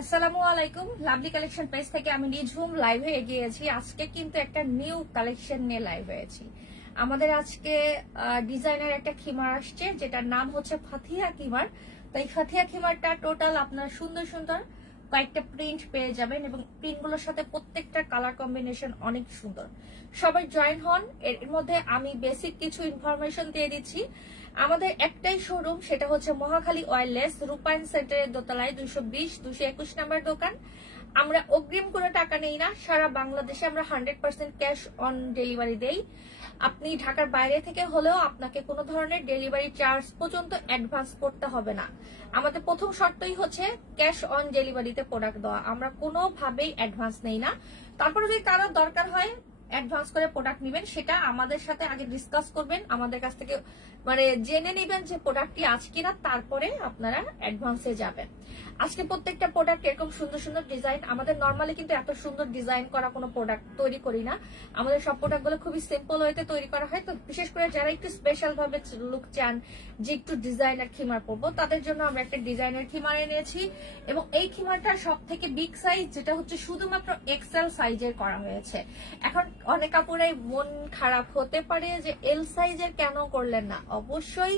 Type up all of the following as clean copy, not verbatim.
আসসালামু আলাইকুম, lovely collection page থেকে আমি নিঝুম লাইভে এগিয়ে আছি। আজকে কিন্তু একটা নিউ কালেকশন নিয়ে লাইভ হয়েছি। আমাদের আজকে ডিজাইনের একটা খিমার আসছে, যেটার নাম হচ্ছে ফাতিহা খিমার। তো এই ফাতিহা খিমারটা টোটাল আপনার সুন্দর সুন্দর কয়েকটা প্রিন্ট পেয়ে যাবেন এবং প্রিন্টগুলোর সাথে প্রত্যেকটা কালার কম্বিনেশন অনেক সুন্দর। সবাই জয়েন হন। এর মধ্যে আমি বেসিক কিছু ইনফরমেশন দিয়ে দিচ্ছি। আমাদের একটাই শোরুম, সেটা হচ্ছে মহাখালী ওয়্যারলেস, রূপায়ণ সেন্টারের দোতলায় 220-221 নাম্বার দোকান। আমরা অগ্রিম কোনো টাকা নেই না। সারা বাংলাদেশে আমরা 100% ক্যাশ অন ডেলিভারি দেই। আপনি ঢাকার বাইরে থেকে হলেও আপনাকে কোনো ধরনের ডেলিভারি চার্জ পর্যন্ত অ্যাডভান্স করতে হবে না। আমাদের প্রথম শর্তই হচ্ছে ক্যাশ অন ডেলিভারিতে প্রোডাক্ট দেওয়া। আমরা কোনোভাবেই অ্যাডভান্স নেই না। তারপরে যদি কারো দরকার হয় অ্যাডভান্স করে প্রোডাক্ট নেবেন, সেটা আমাদের সাথে আগে ডিসকাস করবেন, আমাদের কাছ থেকে জেনে নেবেন যে প্রোডাক্টটি আছে কিনা, তারপরে আপনারা অ্যাডভান্সে যাবেন। আজকে প্রত্যেকটা প্রোডাক্ট এরকম সুন্দর সুন্দর ডিজাইন। আমাদের নর্মালি কিন্তু এত সুন্দর ডিজাইন করা কোনো প্রোডাক্ট তৈরি করি না। আমাদের সব প্রোডাক্টগুলো খুবই সিম্পল ওয়েতে তৈরি করা হয়। তো বিশেষ করে যারা একটু স্পেশাল ভাবে লুক চান, যে একটু ডিজাইনার খিমার পরবো, তাদের জন্য আমরা একটা ডিজাইনার খিমার এনেছি। এবং এই খিমারটা সব থেকে বিগ সাইজ, যেটা হচ্ছে শুধুমাত্র এক্সেল সাইজের করা হয়েছে। এখন অনেক আপুরাই মন খারাপ হতে পারে যে এল সাইজের কেন করলেন না। অবশ্যই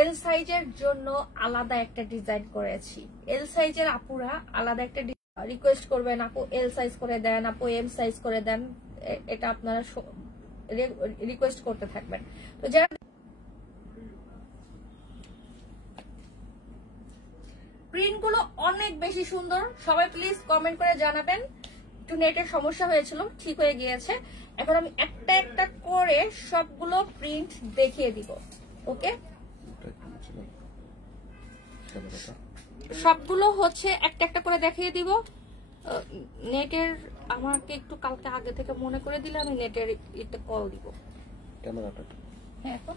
এল সাইজের জন্য আলাদা একটা ডিজাইন করেছি। এল সাইজের আপুরা আলাদা একটা রিকোয়েস্ট করবেন, আপু এল সাইজ করে দেন, আপু এম সাইজ করে দেন, এটা আপনারা রিকোয়েস্ট করতে থাকবেন। তো যারা প্রিন্টগুলো অনেক বেশি সুন্দর, সবাই প্লিজ কমেন্ট করে জানাবেন। একটু নেটের সমস্যা হয়েছিল, ঠিক হয়ে গিয়েছে। এখন আমি একটা একটা করে সবগুলো প্রিন্ট দেখিয়ে দিব। ওকে, সবগুলো হচ্ছে একটা একটা করে দেখিয়ে দিব। নেটের আমাকে একটু কালকে আগে থেকে মনে করে দিলে আমি নেটের এটা কল দিব। ক্যামেরাটা হ্যাঁ, এখন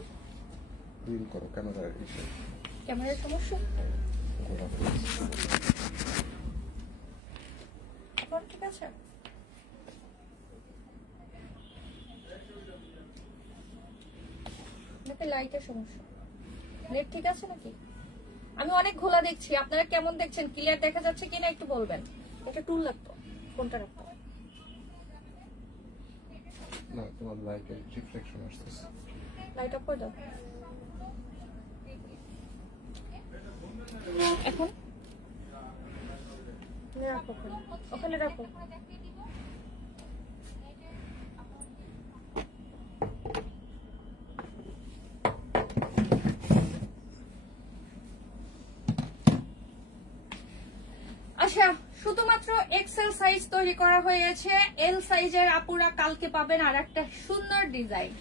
রিল করো। ক্যামেরার সমস্যা এখন ঠিক আছে? নাকি লাইটের সমস্যা? নেট ঠিক আছে নাকি? আমি অনেক ঘোলা দেখছি, আপনারা কেমন দেখছেন? ক্লিয়ার দেখা যাচ্ছে কিনা একটু বলবেন। এটা টুল লাগতো, কোনটা রাখতো? না, তোমার লাইটের রিফ্লেকশন আসছে। লাইট অফ করে দাও। এখন রাখো, ওখানে রাখো। আচ্ছা, শুধুমাত্র এক্সেল সাইজ তৈরি করা হয়েছে। এল সাইজের আপুরা কালকে পাবেন আর একটা সুন্দর ডিজাইন।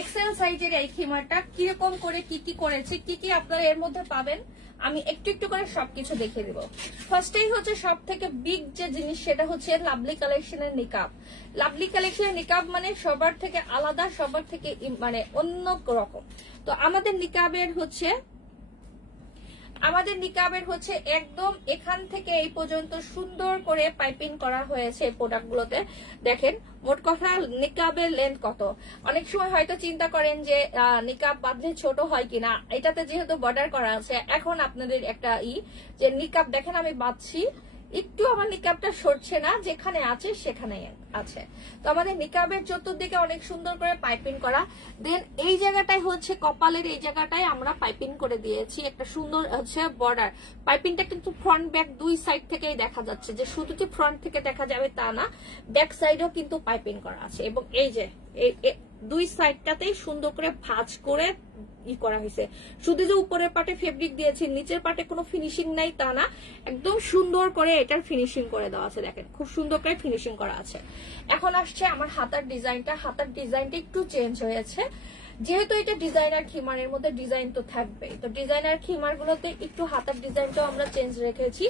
এক্সেল সাইজের এই খিমারটা কিরকম করে কি কি করেছে, কি কি আপনারা এর মধ্যে পাবেন, আমি একটু একটু করে সবকিছু দেখিয়ে দিব। ফার্স্টেই হচ্ছে সব থেকে বিগ যে জিনিস, সেটা হচ্ছে লাভলি কালেকশনের নিকাব। লাভলি কালেকশনের নিকাব মানে সবার থেকে আলাদা, সবার থেকে অন্য রকম। তো আমাদের নিকাবের হচ্ছে একদম এখান থেকে এই পর্যন্ত সুন্দর করে পাইপিং করা হয়েছে। এই প্রোডাক্টগুলোতে দেখেন, মোট কথা নিকাবের লেন্থ কত। অনেক সময় হয়তো চিন্তা করেন যে নিকাব বাঁধলে ছোট হয় কিনা। এটাতে যেহেতু বর্ডার করা আছে, এখন আপনাদের একটা যে নিকাব দেখেন আমি বাঁধছি, একটু আমার নিকাবটা সরছে না, যেখানে আছে সেখানে আছে। তো আমাদের নিকাবের চতুর্দিকে অনেক সুন্দর করে পাইপিং করা। দেন এই জায়গাটায় হচ্ছে কপালের এই জায়গাটায় আমরা পাইপিং করে দিয়েছি একটা সুন্দর হচ্ছে বর্ডার। পাইপিংটা কিন্তু ফ্রন্ট ব্যাক দুই সাইড থেকেই দেখা যাচ্ছে, যে শুধু যে ফ্রন্ট থেকে দেখা যাবে তা না, ব্যাক সাইডেও কিন্তু পাইপিং করা আছে। এবং এই যে দুই সাইডটাতেই সুন্দর করে ভাঁজ করে করা হয়েছে। শুধু যে উপরের পাটে ফেব্রিক দিয়েছি, নিচের পাটে কোনো ফিনিশিং নাই তা না, একদম সুন্দর করে এটার ফিনিশিং করে দেওয়া আছে। দেখেন খুব সুন্দর করে ফিনিশিং করা আছে। এখন আসছে আমার হাতার ডিজাইনটা। হাতার ডিজাইনটা একটু চেঞ্জ হয়েছে, যেহেতু এটা ডিজাইনার খিমারের মধ্যে ডিজাইন তো থাকবে। তো ডিজাইনার খিমার গুলোতে একটু হাতার ডিজাইনটাও আমরা চেঞ্জ রেখেছি,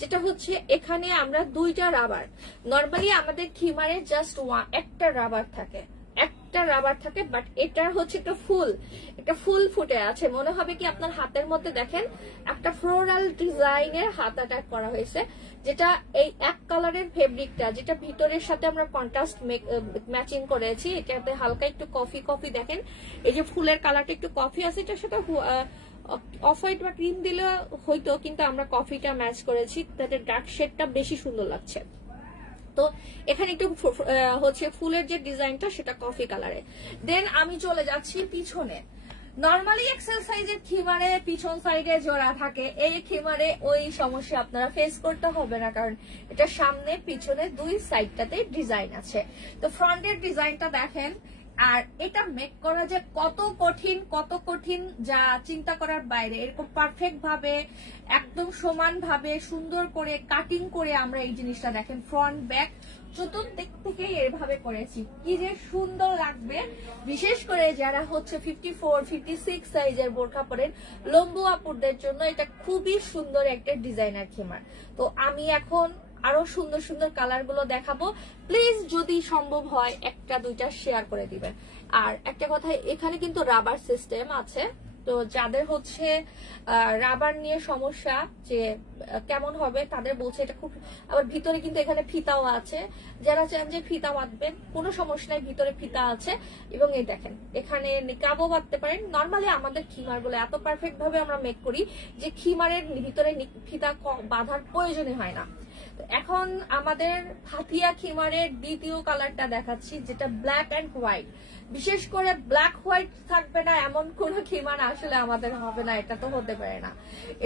যেটা হচ্ছে এখানে আমরা দুইটা রাবার। নর্মালি আমাদের খিমারে জাস্ট একটা রাবার থাকে, বাট এটার হচ্ছে একটা ফুল ফুটে আছে। মনে হবে কি আপনার হাতের মধ্যে দেখেন একটা ফ্লোরাল ডিজাইনের হাত অ্যাটাক করা হয়েছে, যেটা এই এক কালারের ফেব্রিকটা, যেটা ভিতরের সাথে আমরা কন্ট্রাস্ট ম্যাচিং করেছি। এটাতে হালকা একটু কফি দেখেন, এই যে ফুলের কালারটা একটু কফি আছে, এটার সাথে অফ হোয়াইট বা ক্রিম দিলে হয়তো, কিন্তু আমরা কফিটা ম্যাচ করেছি, তাতে ডার্ক শেডটা বেশি সুন্দর লাগছে। তো এখানে একটু হচ্ছে ফুলের যে ডিজাইনটা সেটা কফি কালারে। দেন আমি চলে যাচ্ছি পিছনে। নর্মালি এক্সেল সাইজের খিমারে পিছন সাইডে জোড়া থাকে, এই খিমারে ওই সমস্যা আপনারা ফেস করতে হবে না, কারণ এটা সামনে পিছনে দুই সাইডটাতে ডিজাইন আছে। তো ফ্রন্টের ডিজাইনটা দেখেন, আর এটা মেক করা যে কত কঠিন যা চিন্তা করার বাইরে। এরকম পারফেক্ট ভাবে একদম সমান ভাবে সুন্দর করে কাটিং করে আমরা এই জিনিসটা দেখেন ফ্রন্ট ব্যাক চতুর্দিক থেকে এভাবে করেছি, কি যে সুন্দর লাগবে। বিশেষ করে যারা হচ্ছে 54, 56 সাইজের বোরখা পরেন, লম্বু আপুদের জন্য এটা খুবই সুন্দর একটা ডিজাইনার খিমার। তো আমি এখন আরো সুন্দর সুন্দর কালার গুলো দেখাবো। প্লিজ যদি সম্ভব হয় একটা দুইটা শেয়ার করে দিবেন। আর একটা কথা, এখানে কিন্তু রাবার সিস্টেম আছে, তো যাদের হচ্ছে রাবার নিয়ে সমস্যা যে কেমন হবে তাদের বলছে এটা খুব, আবার ভিতরে কিন্তু এখানে ফিতাও আছে, যারা চান যে ফিতা বাঁধবেন কোনো সমস্যা নাই, ভিতরে ফিতা আছে। এবং এই দেখেন এখানে নিকাবও বাঁধতে পারেন। নর্মালি আমাদের খিমার গুলো এত পারফেক্ট ভাবে আমরা মেক করি যে খিমারের ভিতরে ফিতা বাঁধার প্রয়োজনই হয় না। এখন আমাদের হাতিয়া খিমারের দ্বিতীয় কালারটা দেখাচ্ছি, যেটা ব্ল্যাক এন্ড হোয়াইট। বিশেষ করে ব্ল্যাক হোয়াইট থাকবে না এমন কোন খিমার আসলে আমাদের হবে না, এটা তো হতে পারে না।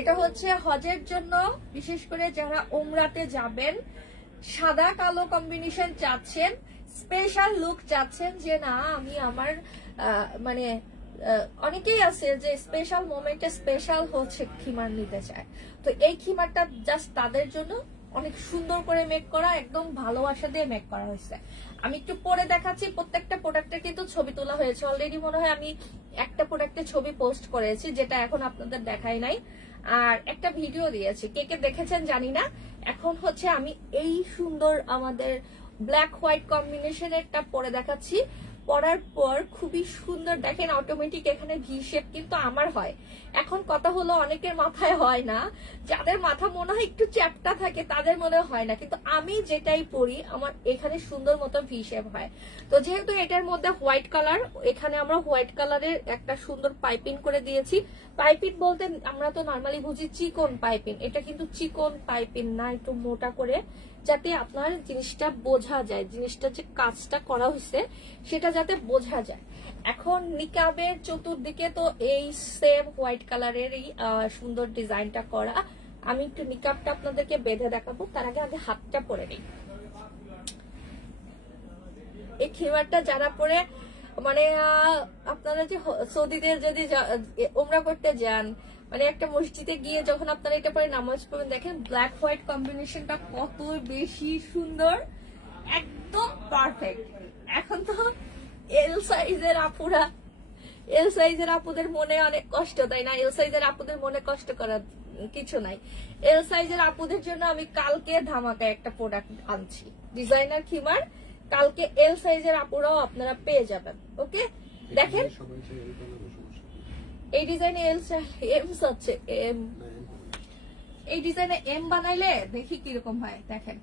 এটা হচ্ছে হজের জন্য, বিশেষ করে যারা উমরাতে যাবেন, সাদা কালো কম্বিনেশন চাচ্ছেন, স্পেশাল লুক চাচ্ছেন, যে না আমি আমার মানে অনেকেই আছে যে স্পেশাল মোমেন্টে স্পেশাল হচ্ছে খিমার নিতে চায়। তো এই খিমারটা জাস্ট তাদের জন্য অনেক সুন্দর করে মেক করা, একদম ভালোবাসা দিয়ে মেক করা হয়েছে। আমি একটু পরে দেখাচ্ছি। প্রত্যেকটা প্রোডাক্টের কিন্তু ছবি তোলা হয়েছে অলরেডি, মনে হয় আমি একটা প্রোডাক্টের ছবি পোস্ট করেছি, যেটা এখন আপনাদের দেখাই নাই, আর একটা ভিডিও দিয়েছি, কে কে দেখেছেন জানি না। এখন হচ্ছে আমি এই সুন্দর আমাদের ব্ল্যাক হোয়াইট কম্বিনেশনেরটা পরে দেখাচ্ছি। পরার পর খুবই সুন্দর দেখেন, অটোমেটিক এখানে ভি শেপ কিন্তু আমার হয়। এখন কথা হলো অনেকের মাথায় হয় না, যাদের মাথা মনে হয় একটু চ্যাপটা থাকে তাদের মনে হয় না, কিন্তু আমি যেটাই পরি আমার এখানে সুন্দর মতো ভি শেপ হয়। তো যেহেতু এটার মধ্যে হোয়াইট কালার, এখানে আমরা হোয়াইট কালারের একটা সুন্দর পাইপিং করে দিয়েছি। পাইপিং বলতে আমরা তো নর্মালি বুঝি চিকন পাইপিং, এটা কিন্তু চিকন পাইপিং না, একটু মোটা করে, যাতে আপনার জিনিসটা বোঝা যায়, জিনিসটা যে কাজটা করা হয়েছে সেটা যাতে বোঝা যায়। এখন নিকাবের চতুর্দিকে তো এই সেম হোয়াইট কালারেরই সুন্দর ডিজাইনটা করা। আমি একটু নিকাবটা আপনাদেরকে বেঁধে দেখাবো, তার আগে হাতটা পরে নিই। এই খিমারটা যারা পরে মানে আপনারা যে সৌদিতে যদি উমরা করতে যান, মানে একটা মসজিদে গিয়ে যখন আপনারা এটা পরে নামাজ পড়বেন, দেখেন ব্ল্যাক হোয়াইট কম্বিনেশনটা কত বেশি সুন্দর, একদম পারফেক্ট। এখন তো এল সাইজের আপুদের মনে অনেক কষ্ট, তাই না? এল সাইজের আপুদের মনে কষ্ট করার কিছু নাই। এল সাইজের আপুদের জন্য আমি কালকে ধামাকা একটা প্রোডাক্ট আনছি, ডিজাইনার খিমার। কালকে এল সাইজের আপুরাও আপনারা পেয়ে যাবেন। ওকে, দেখেন এই ডিজাইনে এম আছে, এম, এই ডিজাইনে এম বানাইলে দেখি কিরকম হয়। দেখেন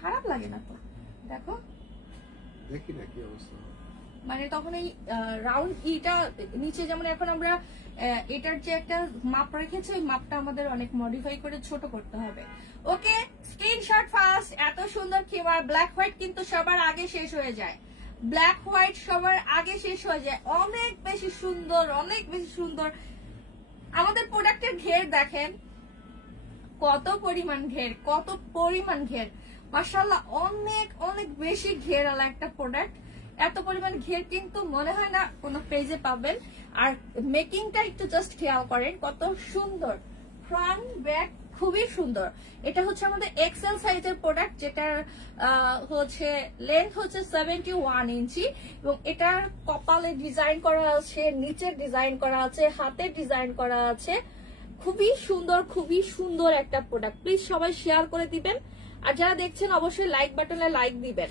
খারাপ লাগে না তো? দেখো দেখি না কি অবস্থা, মানে তখন এই রাউন্ড ইটা নিচে, যেমন এখন আমরা এটার যে একটা মাপ রেখেছি, ওই মাপটা আমাদের অনেক মডিফাই করে ছোট করতে হবে। ওকে, স্ক্রিনশট ফাস্ট। এত সুন্দর খিমার ব্ল্যাক হোয়াইট কিন্তু সবার আগে শেষ হয়ে যায়, ব্ল্যাক হোয়াইট সবার আগে শেষ হয়ে যায়। অনেক বেশি সুন্দর, অনেক বেশি সুন্দর। আমাদের প্রোডাক্টের ঘের দেখেন কত পরিমাণ ঘের, কত পরিমাণ ঘের, মাশাআল্লাহ অনেক অনেক বেশি ঘেরওয়ালা একটা প্রোডাক্ট। এত পরিমাণ ঘের কিন্তু মনে হয় না কোনো পেজে পাবেন। আর মেকিংটা একটু জাস্ট খেয়াল করেন কত সুন্দর, ফ্রন্ট ব্যাক খুবই সুন্দর। এটা হচ্ছে আমাদের এক্সেল সাইজের প্রোডাক্ট, যেটার হচ্ছে লেন্থ হচ্ছে 71 ইঞ্চি, এবং এটার কপালে ডিজাইন করা আছে, নিচের ডিজাইন করা আছে, হাতের ডিজাইন করা আছে। খুবই সুন্দর, খুবই সুন্দর একটা প্রোডাক্ট। প্লিজ সবাই শেয়ার করে দিবেন, আর যারা দেখছেন অবশ্যই লাইক বাটনে লাইক দিবেন,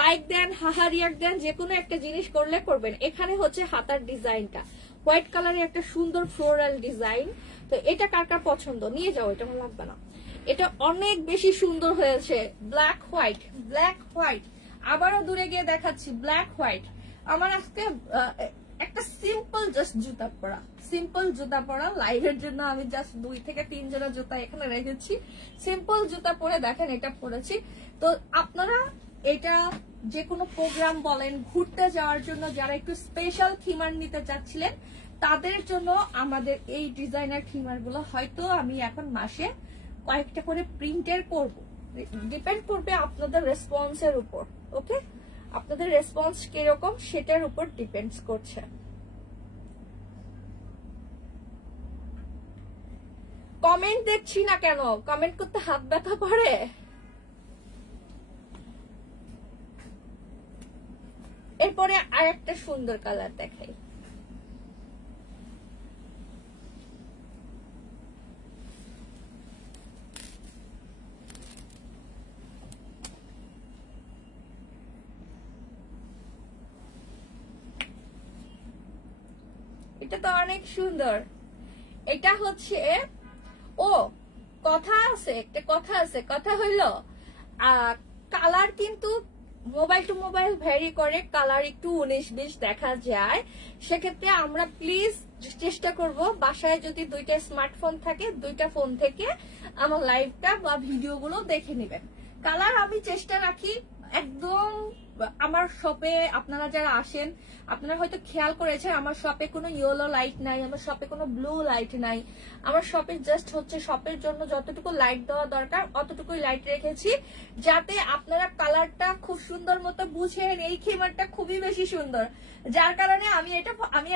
লাইক দেন, হাহা রিয়াক্ট দেন, যে কোনো একটা জিনিস করলে করবেন। এখানে হচ্ছে হাতার ডিজাইনটা হোয়াইট কালারের একটা সুন্দর ফ্লোরাল ডিজাইন। তো এটা কার কার পছন্দ নিয়ে যাও, এটা আমার লাগবে না, এটা অনেক বেশি সুন্দর হয়েছে। ব্ল্যাক হোয়াইট, ব্ল্যাক হোয়াইট, আবারও দূরে গিয়ে দেখাচ্ছি ব্ল্যাক হোয়াইট। আমার আজকে একটা সিম্পল জাস্ট জাস্ট জুতা পরা, সিম্পল জুতা পরা। লাইভের জন্য আমি জাস্ট 2 থেকে 3 জোড়া জুতা এখানে রেখেছি, সিম্পল জুতা পরে দেখেন এটা পরেছি। তো আপনারা এটা যে কোনো প্রোগ্রাম বলেন, ঘুরতে যাওয়ার জন্য যারা একটু স্পেশাল খিমার নিতে চাচ্ছিলেন তাদের জন্য আমাদের এই ডিজাইনার খিমার গুলো হয়তো আমি এখন মাসে কয়েকটা করে প্রিন্টের করব, ডিপেন্ড করবে আপনাদের রেসপন্সের উপর। ওকে, আপনাদের রেসপন্স কিরকম সেটার উপর ডিপেন্ডস করছে। কমেন্ট দেখছি না কেন? কমেন্ট করতে হাত ব্যথা করে? এরপরে আর একটা সুন্দর কালার দেখাই। এটা তো অনেক সুন্দর। এটা হচ্ছে কথা আছে, একটা কথা আছে। কথা হইলো কালার কিন্তু মোবাইল টু মোবাইল ভ্যারি করে, কালার একটু 19-20 দেখা যায়। সেক্ষেত্রে আমরা প্লিজ চেষ্টা করব বাসায় যদি 2টা স্মার্টফোন থাকে 2টা ফোন থেকে আমার লাইভটা বা ভিডিওগুলো দেখে নেবেন। কালার আমি চেষ্টা রাখি একদম। আমার শপে আপনারা যারা আসেন আপনারা হয়তো খেয়াল করেছেন আমার শপে কোনো ইয়েলো লাইট নাই, আমার শপে কোনো ব্লু লাইট নাই। আমার শপে জাস্ট হচ্ছে শপের জন্য যতটুকু লাইট দেওয়া দরকার অতটুকুই লাইট রেখেছি, যাতে আপনারা কালারটা খুব সুন্দর মতো বুঝেন। এই খিমারটা খুবই বেশি সুন্দর, যার কারণে আমি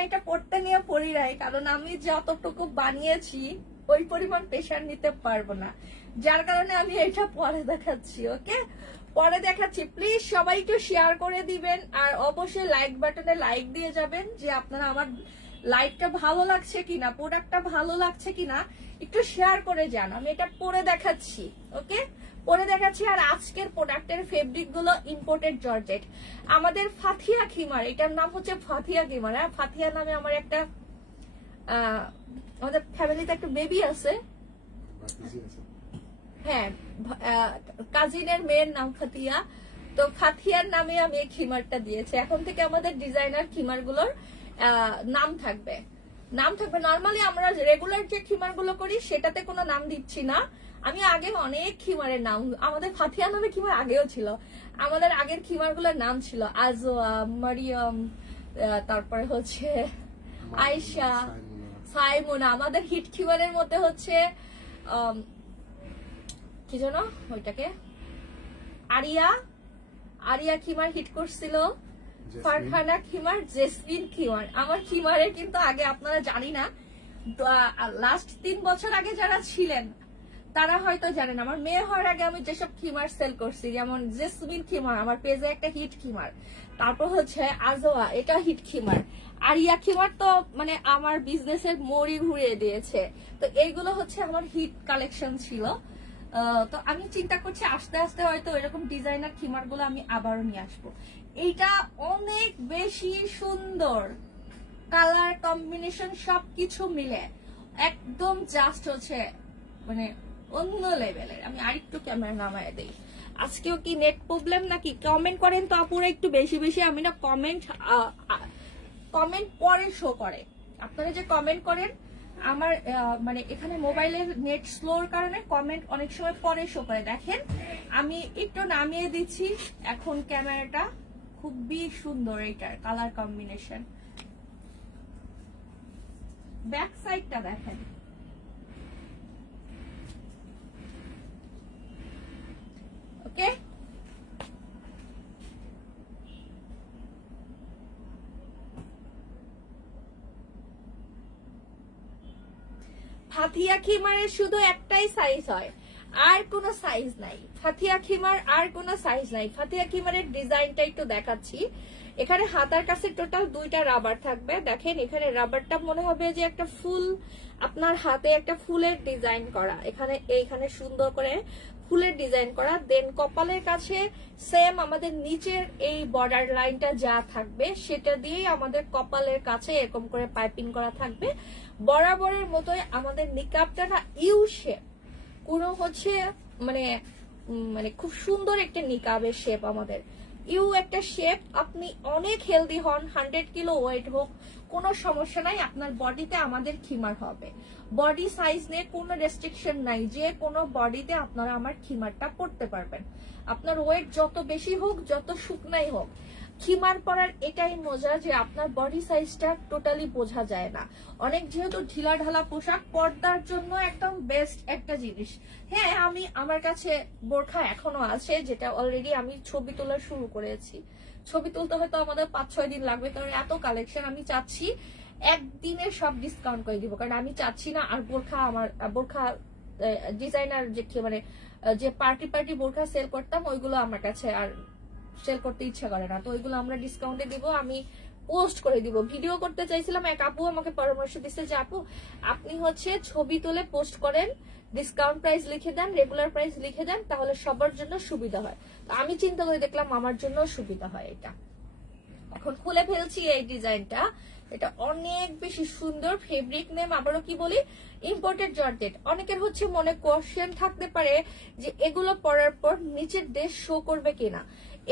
এটা পড়তে নিয়ে পড়ি নাই, কারণ আমি যতটুকু বানিয়েছি ওই পরিমাণ প্রেশার নিতে পারবো না, যার কারণে আমি এটা পরে দেখাচ্ছি। ওকে, পরে দেখাচ্ছি। প্লিজ সবাই একটু শেয়ার করে দিবেন, আর অবশ্যই লাইক বাটনে লাইক দিয়ে যাবেন যে আপনারা আমার লাইকটা ভালো লাগছে কিনা, প্রোডাক্টটা ভালো লাগছে কিনা একটু শেয়ার করে যান। আমি এটা পরে দেখাচ্ছি। ওকে, পরে দেখাচ্ছি। আর আজকের প্রোডাক্টের ফেব্রিক গুলো ইম্পোর্টেড জর্জেট, আমাদের ফাথিয়া খিমার। এটার নাম হচ্ছে ফাথিয়া খিমার। ফাথিয়া নামে আমার একটা আমাদের ফ্যামিলিতে একটা বেবি আছে। হ্যাঁ, কাজিনের মেয়ের নাম ফাতিয়া, তো ফাথিয়ার নামে আমি এই খিমারটা দিয়েছি। এখন থেকে আমাদের ডিজাইনার খিমার গুলোর নাম থাকবে। নর্মালি আমরা রেগুলার যে খিমার গুলো করি সেটাতে কোনো নাম দিচ্ছি না। আমি আগে অনেক খিমারের নাম, আমাদের ফাথিয়া নামে খিমার আগেও ছিল। আমাদের আগের খিমার গুলোর নাম ছিল আজোয়া, মারিয়াম, তারপরে হচ্ছে আয়শা, সাইমোনা। আমাদের হিট খিমারের মধ্যে হচ্ছে কি যেন ওইটাকে আরিয়া খিমার হিট করছিল, ফারহানা খিমার, জেসমিন খিমার। আমার খিমারে কিন্তু আগে আপনারা জানি না, লাস্ট 3 বছর আগে যারা ছিলেন তারা হয়তো জানেন, আমার মেয়ে হওয়ার আগে আমি যেসব খিমার সেল করছি, যেমন জেসমিন খিমার আমার পেজে একটা হিট খিমার, তারপর হচ্ছে আজোয়া, এটা হিট খিমার। আরিয়া খিমার তো মানে আমার বিজনেসের মোড়ই ঘুরিয়ে দিয়েছে। তো এইগুলো হচ্ছে আমার হিট কালেকশন ছিল। তো আমি চিন্তা করছি আস্তে আস্তে হয়তো এরকম ডিজাইনার খিমার গুলো আমি আবারও নিয়ে আসবো। এইটা অনেক বেশি সুন্দর, কালার কম্বিনেশন সবকিছু মিলে একদম জাস্ট হচ্ছে মানে অন্য লেভেলের। আমি আরেকটু ক্যামেরা নামায় দিই। আজকেও কি নেট প্রবলেম নাকি? কমেন্ট করেন তো আপুরা একটু বেশি বেশি। আমি না কমেন্ট পরে শো করে, আপনারা যে কমেন্ট করেন আমার মানে এখানে মোবাইলের নেট স্লোর কারণে কমেন্ট অনেক সময় পরে শো করে। দেখেন আমি একটু নামিয়ে দিচ্ছি এখন ক্যামেরাটা, খুবই সুন্দর এটার কালার কম্বিনেশন। ব্যাক সাইডটা দেখেন, ওকে। ফাথিয়া খিমারের শুধু একটাই সাইজ হয়, আর কোনো সাইজ নাই। ফাথিয়া খিমার আর কোনো সাইজ নাই। ফাথিয়া খিমারের ডিজাইনটা একটু দেখাচ্ছি। এখানে হাতার কাছে টোটাল 2টা রাবার থাকবে। দেখেন এখানে রাবারটা মনে হবে যে একটা ফুল, আপনার হাতে একটা ফুলের ডিজাইন করা, এইখানে সুন্দর করে ফুলের ডিজাইন করা। দেন কপালের কাছে সেম আমাদের নিচের এই বর্ডার লাইনটা যা থাকবে সেটা দিয়েই আমাদের কপালের কাছে এরকম করে পাইপিং করা থাকবে। বরাবরের মতোই আমাদের নিকাবটা না ইউ শেপ, কোনো হচ্ছে মানে খুব সুন্দর একটা নিকাবের শেপ। আমাদের ইউ একটা শেপ, আপনি অনেক হেলদি হন, 100 কিলো ওয়েট হোক, কোনো সমস্যা নাই, আপনার বডিতে আমাদের খিমার হবে। বডি সাইজ নিয়ে কোনো রেস্ট্রিকশন নাই, যে কোনো বডিতে আপনারা আমার খিমারটা পড়তে পারবেন। আপনার ওয়েট যত বেশি হোক, যত শুকনাই হোক, খিমার পরার এটাই মজা যে আপনার বডি সাইজটা টোটালি বোঝা যায় না। অনেক যেহেতু ঢিলা ঢালা পোশাক পর্দার জন্য একদম বেস্ট একটা জিনিস। হ্যাঁ, আমার কাছে বোরখা এখনো আছে, যেটা অলরেডি আমি ছবি তোলা শুরু করেছি। ছবি তুলতে হয়তো আমাদের 5-6 দিন লাগবে, কারণ এত কালেকশন। আমি চাচ্ছি একদিনে সব ডিসকাউন্ট করে দিব, কারণ আমি চাচ্ছি না আর বোরখা ডিজাইনার যে পার্টি বোরখা সেল করতাম, ওইগুলো আমার কাছে আর সেল করতে ইচ্ছা করে না। তো ওইগুলো আমরা ডিসকাউন্টে দিব, আমি পোস্ট করে দিব। ভিডিও করতে চাইছিলাম, এক আপু আমাকে পরামর্শ দিচ্ছে যে আপু আপনি ছবি তুলে পোস্ট করেন, ডিসকাউন্ট প্রাইস লিখে দেন, রেগুলার প্রাইস লিখে দেন, তাহলে সবার জন্য সুবিধা হয়। তো আমি চিন্তা করে দেখলাম আমার জন্য সুবিধা হয় এটা। এখন খুলে ফেলছি এই ডিজাইনটা। এটা অনেক বেশি সুন্দর। ফেব্রিক নেম আবারও কি বলি, ইম্পোর্টেড জর্জেট। অনেকের মনে কোশ্চেন থাকতে পারে যে এগুলো পরার পর নিচের ড্রেস শো করবে কিনা।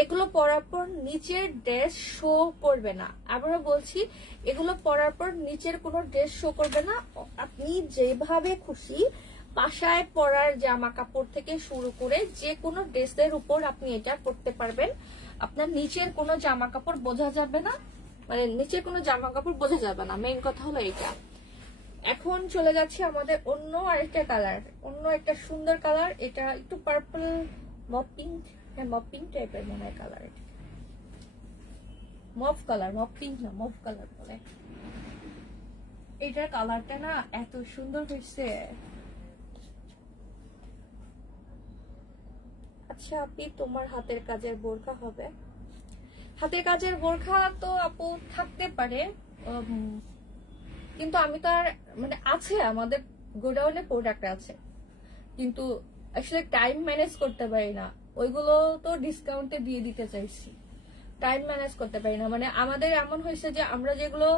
এগুলো পরার পর নিচের ড্রেস শো করবে না। আবারও বলছি, এগুলো পরার পর নিচের কোনো ড্রেস শো করবে না। আপনি যেভাবে খুশি বাসায় পরার জামা কাপড় থেকে শুরু করে যে কোনো ড্রেসের উপর আপনি এটা পরতে পারবেন। আপনার নিচের কোনো জামা কাপড় বোঝা যাবে না, নিচের কোনো জামা কাপড় বোঝা যাবে না। মেইন কথা হলো এটা। এখন চলে যাচ্ছে আমাদের অন্য আরেকটা কালার, অন্য একটা সুন্দর কালার। এটা একটু পার্পল মপ পিঙ্ক, হ্যাঁ মপ পিঙ্ক টাইপের মনে হয় কালার। এটা মপ কালার, মপ পিঙ্ক না, মপ কালার বলে। এটার কালারটা না এত সুন্দর হয়েছে। আচ্ছা আপনি, তোমার হাতের কাজের বোরখা হবে? হাতের কাজের বোরখা তো আপু থাকতে পারে, কিন্তু আমি তো আর আছে, আমাদের গোডাউনে প্রোডাক্ট আছে, কিন্তু আসলে টাইম ম্যানেজ করতে পারি না। ওইগুলো তো ডিসকাউন্টে দিয়ে দিতে চাইছি, টাইম ম্যানেজ করতে পারি না। আমাদের এমন হয়েছে যে আমরা যেগুলো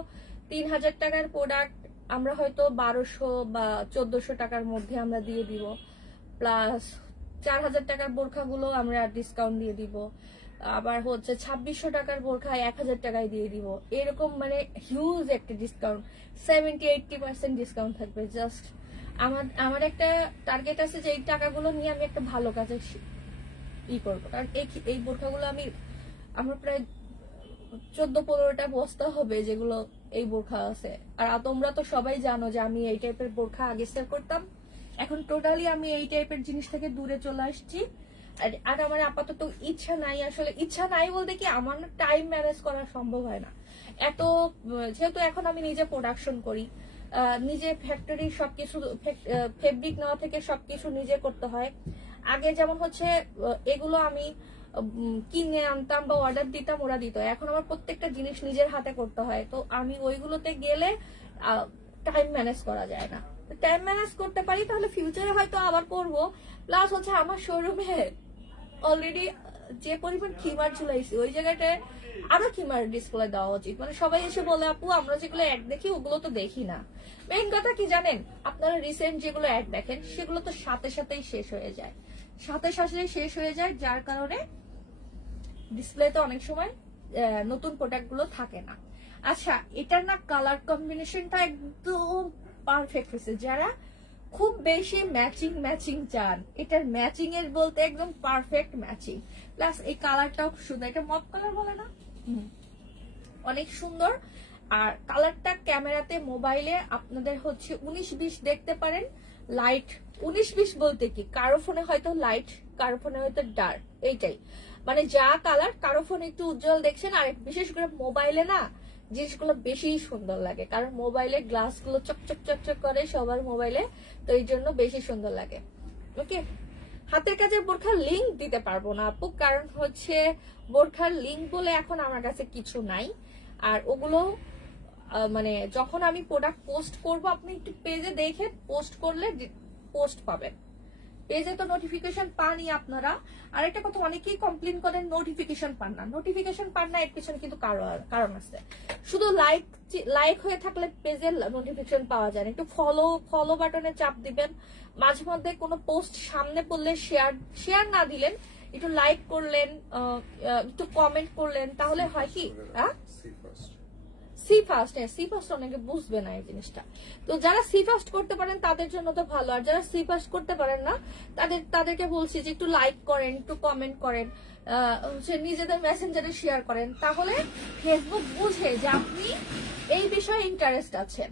3000 টাকার প্রোডাক্ট আমরা হয়তো 1200 বা 1400 টাকার মধ্যে আমরা দিয়ে দিব, প্লাস 4000 টাকার বোরখাগুলো আমরা ডিসকাউন্ট দিয়ে দিব, আবার 2600 টাকার বোরখা 1000 টাকায় দিয়ে দিব। এরকম হিউজ একটা ডিসকাউন্ট, 70-80% ডিসকাউন্ট থাকবে। জাস্ট আমার একটা টার্গেট আছে যে এই টাকাগুলো নিয়ে আমি একটা ভালো কাজে করবো। কারণ এই বোরখাগুলো আমার প্রায় 14-15টা বস্তা হবে যেগুলো এই বোরখা আছে। আর তোমরা তো সবাই জানো যে আমি এই টাইপের বোরখা আগে সেল করতাম, এখন টোটালি আমি এই টাইপের জিনিস থেকে দূরে চলে আসছি। আর আমার আপাতত ইচ্ছা নাই, আসলে ইচ্ছা নাই বলতে কি আমার টাইম ম্যানেজ করা সম্ভব হয় না এত। যেহেতু এখন আমি নিজে প্রোডাকশন করি, নিজে ফ্যাক্টরি সবকিছু, ফেব্রিক নেওয়া থেকে সবকিছু নিজে করতে হয়। আগে যেমন এগুলো আমি কিনে আনতাম বা অর্ডার দিতাম, ওরা দিত। এখন আমার প্রত্যেকটা জিনিস নিজের হাতে করতে হয়, তো আমি ওইগুলোতে গেলে টাইম ম্যানেজ করা যায় না। টাইম ম্যানেজ করতে পারি তাহলে ফিউচারে হয়তো আবার করবো। প্লাস আমার শোরুমে অলরেডি যে পরিমাণ খিমার ঝুলাইছি, ওই জায়গাটায় আরো খিমার ডিসপ্লে দেওয়া উচিত। সবাই এসে বলে আপু আমরা যেগুলো অ্যাড দেখি ওগুলো তো দেখি না। মেইন কথা কি জানেন, আপনারা রিসেন্ট যেগুলো অ্যাড দেখেন সেগুলো তো সাথে সাথেই শেষ হয়ে যায়, যার কারণে ডিসপ্লেতে অনেক সময় নতুন প্রোডাক্ট গুলো থাকে না। আচ্ছা, এটার না কালার কম্বিনেশনটা একদম পারফেক্ট হয়েছে। যারা খুব বেশি ম্যাচিং চান, এটার ম্যাচিং এর বলতে একদম পারফেক্ট ম্যাচিং। প্লাস এই কালারটাও সুন্দর, এটা মপ কালার বলে না, অনেক সুন্দর। আর কালারটা ক্যামেরাতে, মোবাইলে আপনাদের 19-20 দেখতে পারেন। লাইট 19-20 বলতে কি, কারো ফোনে হয়তো লাইট, কারো ফোনে হয়তো ডার্ক, এইটাই যা কালার। কারো ফোনে একটু উজ্জ্বল দেখছেন, আর বিশেষ করে মোবাইলে না জিনিসগুলো বেশি সুন্দর লাগে, কারণ মোবাইলে গ্লাস গুলো চকচক করে সবার মোবাইলে, তো এই জন্য বেশি সুন্দর লাগে। ওকে, হাতের কাজের বোরখার লিঙ্ক দিতে পারবো না আপু, কারণ বোরখার লিঙ্ক বলে এখন আমার কাছে কিছু নাই। আর ওগুলো যখন আমি প্রোডাক্ট পোস্ট করব, আপনি একটু পেজে দেখে পোস্ট করলে পোস্ট পাবেন। পেজে তো নোটিফিকেশন পানই আপনারা। আর একটা কথা, অনেকেই কমপ্লেন করেন নোটিফিকেশন পান না, এর পিছনে কিন্তু কারণ আছে। শুধু লাইক হয়ে থাকলে পেজে নোটিফিকেশন পাওয়া যায় না। একটু ফলো বাটনে চাপ দিবেন। মাঝে মধ্যে কোনো পোস্ট সামনে পড়লে শেয়ার না দিলেন, একটু লাইক করলেন, একটু কমেন্ট করলেন, তাহলে হয় কি, সি ফাস্ট, সি ফাস্ট অনেকে বুঝবে না এই জিনিসটা। তো যারা সি ফাস্ট করতে পারেন তাদের জন্য তো ভালো, আর যারা সি ফাস্ট করতে পারেন না তাদেরকে বলছি যে একটু লাইক করেন, একটু কমেন্ট করেন, নিজেদের মেসেঞ্জারে শেয়ার করেন, তাহলে ফেসবুক বুঝে যে আপনি এই বিষয়ে ইন্টারেস্ট আছেন,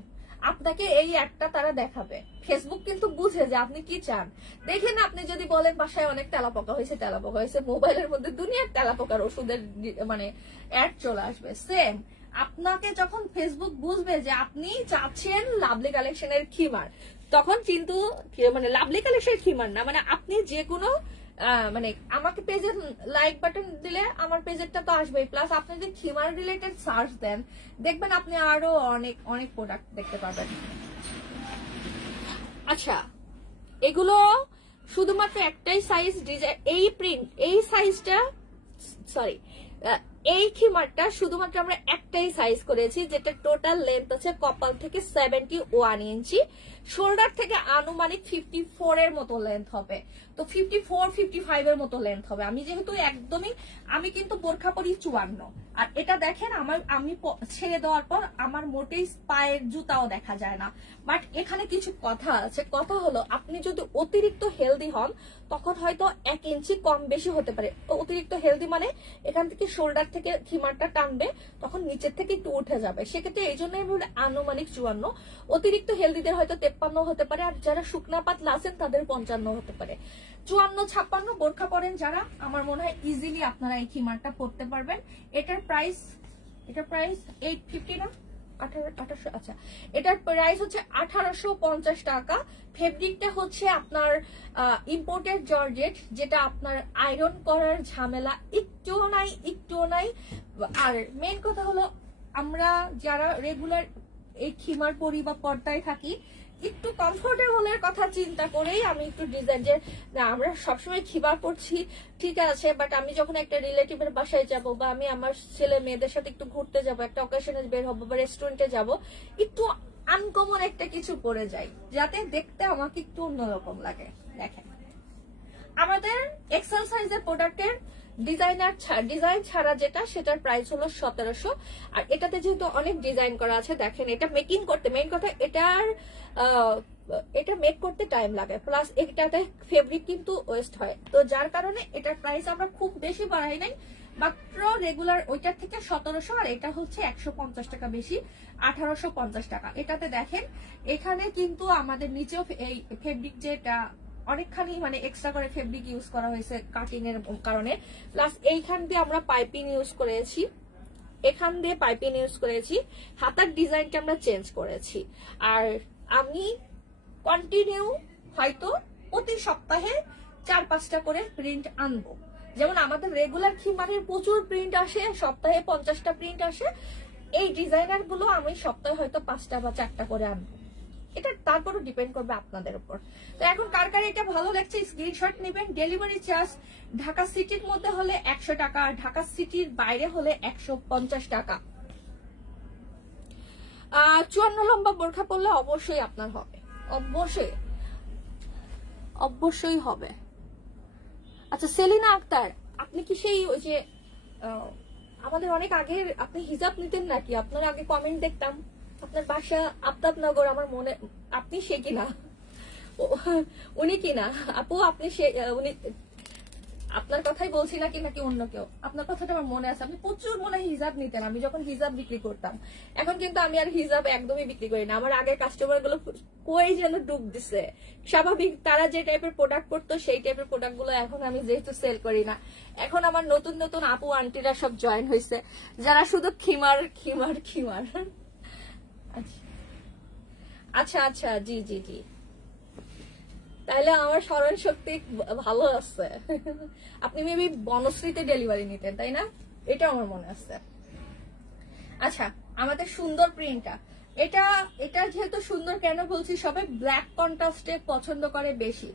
আপনাকে এই একটা তারা দেখাবে। ফেসবুক কিন্তু বুঝে যে আপনি কি চান। দেখেন আপনি যদি বলেন বাসায় অনেক তেলাপোকা হয়েছে, মোবাইলের মধ্যে দুনিয়ার তেলাপোকার ওষুধের মানে অ্যাড চলে আসবে। সেম আপনাকে যখন ফেসবুক বুঝবে যে আপনি চাচ্ছেন লাভলি কালেকশনের খিমার, তখন কিন্তু মানে লাভলি কালেকশনের খিমার না, মানে আপনি যে কোনো মানে আমাকে পেজের লাইক বাটন দিলে আমার পেজেরটা তো আসবেই, প্লাস আপনি যদি খিমার রিলেটেড সার্চ দেন দেখবেন আপনি আরো অনেক অনেক প্রোডাক্ট দেখতে পাবেন। আচ্ছা, এগুলো শুধুমাত্র একটাই সাইজ ডিজাইন, এই প্রিন্ট এই সাইজটা সরি এই খিমারটা শুধুমাত্র আমরা একটাই সাইজ করেছি, যেটা টোটাল লেন্থ আছে কপাল থেকে 71 ইঞ্চি, শোল্ডার থেকে আনুমানিক 54 এর মতো লেন্থ হবে। তো 54-55 এর মতো লেন্থ হবে। আমি যেহেতু একদমই আমি কিন্তু বোরখা পরি 54, আর এটা দেখেন আমি ছেড়ে দেওয়ার পর আমার মোটেই পায়ের জুতাও দেখা যায় না। বাট এখানে কিছু কথা আছে। কথা হলো আপনি যদি অতিরিক্ত হেলদি হন তখন হয়তো 1 ইঞ্চি কম বেশি হতে পারে। অতিরিক্ত হেলদি মানে এখান থেকে শোল্ডার থেকে খিমারটা টানবে, তখন নিচের থেকে একটু উঠে যাবে, সেক্ষেত্রে এই জন্যই বলে আনুমানিক 54। অতিরিক্ত হেলদিদের হয়তো 53 হতে পারে, আর যারা শুকনা পাতলা আছেন তাদের 55 হতে পারে। 54-56 বোরখা পরেন যারা, আমার মনে হয় ইজিলি আপনারা এই খিমারটা পরতে পারবেন। এটার প্রাইস 850 না 1800, আচ্ছা এটার প্রাইস হচ্ছে 1850 টাকা। ফেব্রিকটা হচ্ছে আপনার ইম্পোর্টেড জর্জেট, যেটা আপনার আয়রন করার ঝামেলা একটুও নাই। আর মেন কথা হলো আমরা যারা রেগুলার এই খিমার পরি বা পর্দায় থাকি, একটু কমফোর্টেবলের কথা চিন্তা করেই আমি একটু ডিজাইন, যে আমরা সবসময় খিমার পরছি ঠিক আছে, বাট আমি যখন একটা রিলেটিভের বাসায় যাব বা আমি আমার ছেলে মেয়েদের সাথে একটু ঘুরতে যাব, একটা অকেশনে বের হবো বা রেস্টুরেন্টে যাব, একটু আনকমন একটা কিছু পরে যাই যাতে দেখতে আমাকে একটু অন্যরকম লাগে। দেখেন আমাদের এক্সেল সাইজের প্রোডাক্টের ডিজাইন ছাড়া যেটা, সেটার প্রাইস হলো 1700। আর এটাতে যেহেতু অনেক ডিজাইন করা আছে, দেখেন এটা মেকিং করতে, মেইন কথা এটা মেক করতে টাইম লাগে, প্লাস এটাতে ফেব্রিক কিন্তু ওয়েস্ট হয়। তো যার কারণে এটার প্রাইস আমরা খুব বেশি বাড়াই নাই, মাত্র রেগুলার ওইটার থেকে 1700, আর এটা হচ্ছে 150 টাকা বেশি, 1850 টাকা। এটাতে দেখেন এখানে কিন্তু আমাদের নিচেও এই ফেব্রিক যেটা অনেকখানি মানে এক্সট্রা করে ফেব্রিক ইউজ করা হয়েছে কাটিং এর কারণে, প্লাস এইখান দিয়ে আমরা পাইপিং ইউজ করেছি, এখান দিয়ে পাইপিং ইউজ করেছি, হাতার ডিজাইনটা আমরা চেঞ্জ করেছি। আর আমি কন্টিনিউ হয়তো প্রতি সপ্তাহে 4-5টা করে প্রিন্ট আনবো। যেমন আমাদের রেগুলার খিমারের প্রচুর প্রিন্ট আসে, সপ্তাহে 50টা প্রিন্ট আসে, এই ডিজাইনার গুলো আমি সপ্তাহে হয়তো 5টা বা 4টা করে আনবো। এটা তারপরও ডিপেন্ড করবে আপনাদের উপর। তো এখন কার কার এটা ভালো লাগছে স্ক্রিনশট নেবেন। ডেলিভারি চার্জ ঢাকা সিটির মধ্যে হলে 100 টাকা, আর ঢাকা সিটির বাইরে হলে 150 টাকা। 54 লম্বা বোরখা পরলে অবশ্যই আপনার হবে, অবশ্যই হবে। আচ্ছা সেলিনা আক্তার, আপনি কি সেই ওই যে আমাদের অনেক আগের আপনি হিজাব নিতেন নাকি? আপনার আগে কমেন্ট দেখতাম, আপনার বাসা আফতাবনগর, আমার মনে আপনি সে কিনা, উনি কিনা আপু, আপনি সে উনি, আপনার কথাই বলছি নাকি অন্য কেউ? আপনার কথাটা আমার মনে আছে, আপনি প্রচুর মনে হয় হিজাব নিতেন আমি যখন হিজাব বিক্রি করতাম। এখন কিন্তু আমি আর হিজাব একদমই বিক্রি করি না। আমার আগের কাস্টমার গুলো কই যেন ডুব দিছে। স্বাভাবিক তারা যে টাইপের প্রোডাক্ট করতো সেই টাইপের প্রোডাক্ট গুলো এখন আমি যেহেতু সেল করি না, এখন আমার নতুন নতুন আপু আন্টিরা সব জয়েন হয়েছে, যারা শুধু খিমার খিমার খিমার। আচ্ছা আচ্ছা, জি জি জি, তাহলে আমার স্মরণ শক্তি ভালো আছে। আপনি মেবি বনশ্রীতে ডেলিভারি নিতেন তাই না? এটা আমার মনে আছে। আচ্ছা, আমাদের সুন্দর প্রিন্টটা, এটা যেহেতু সুন্দর কেন বলছি, সবাই ব্ল্যাক কন্ট্রাস্টে পছন্দ করে বেশি,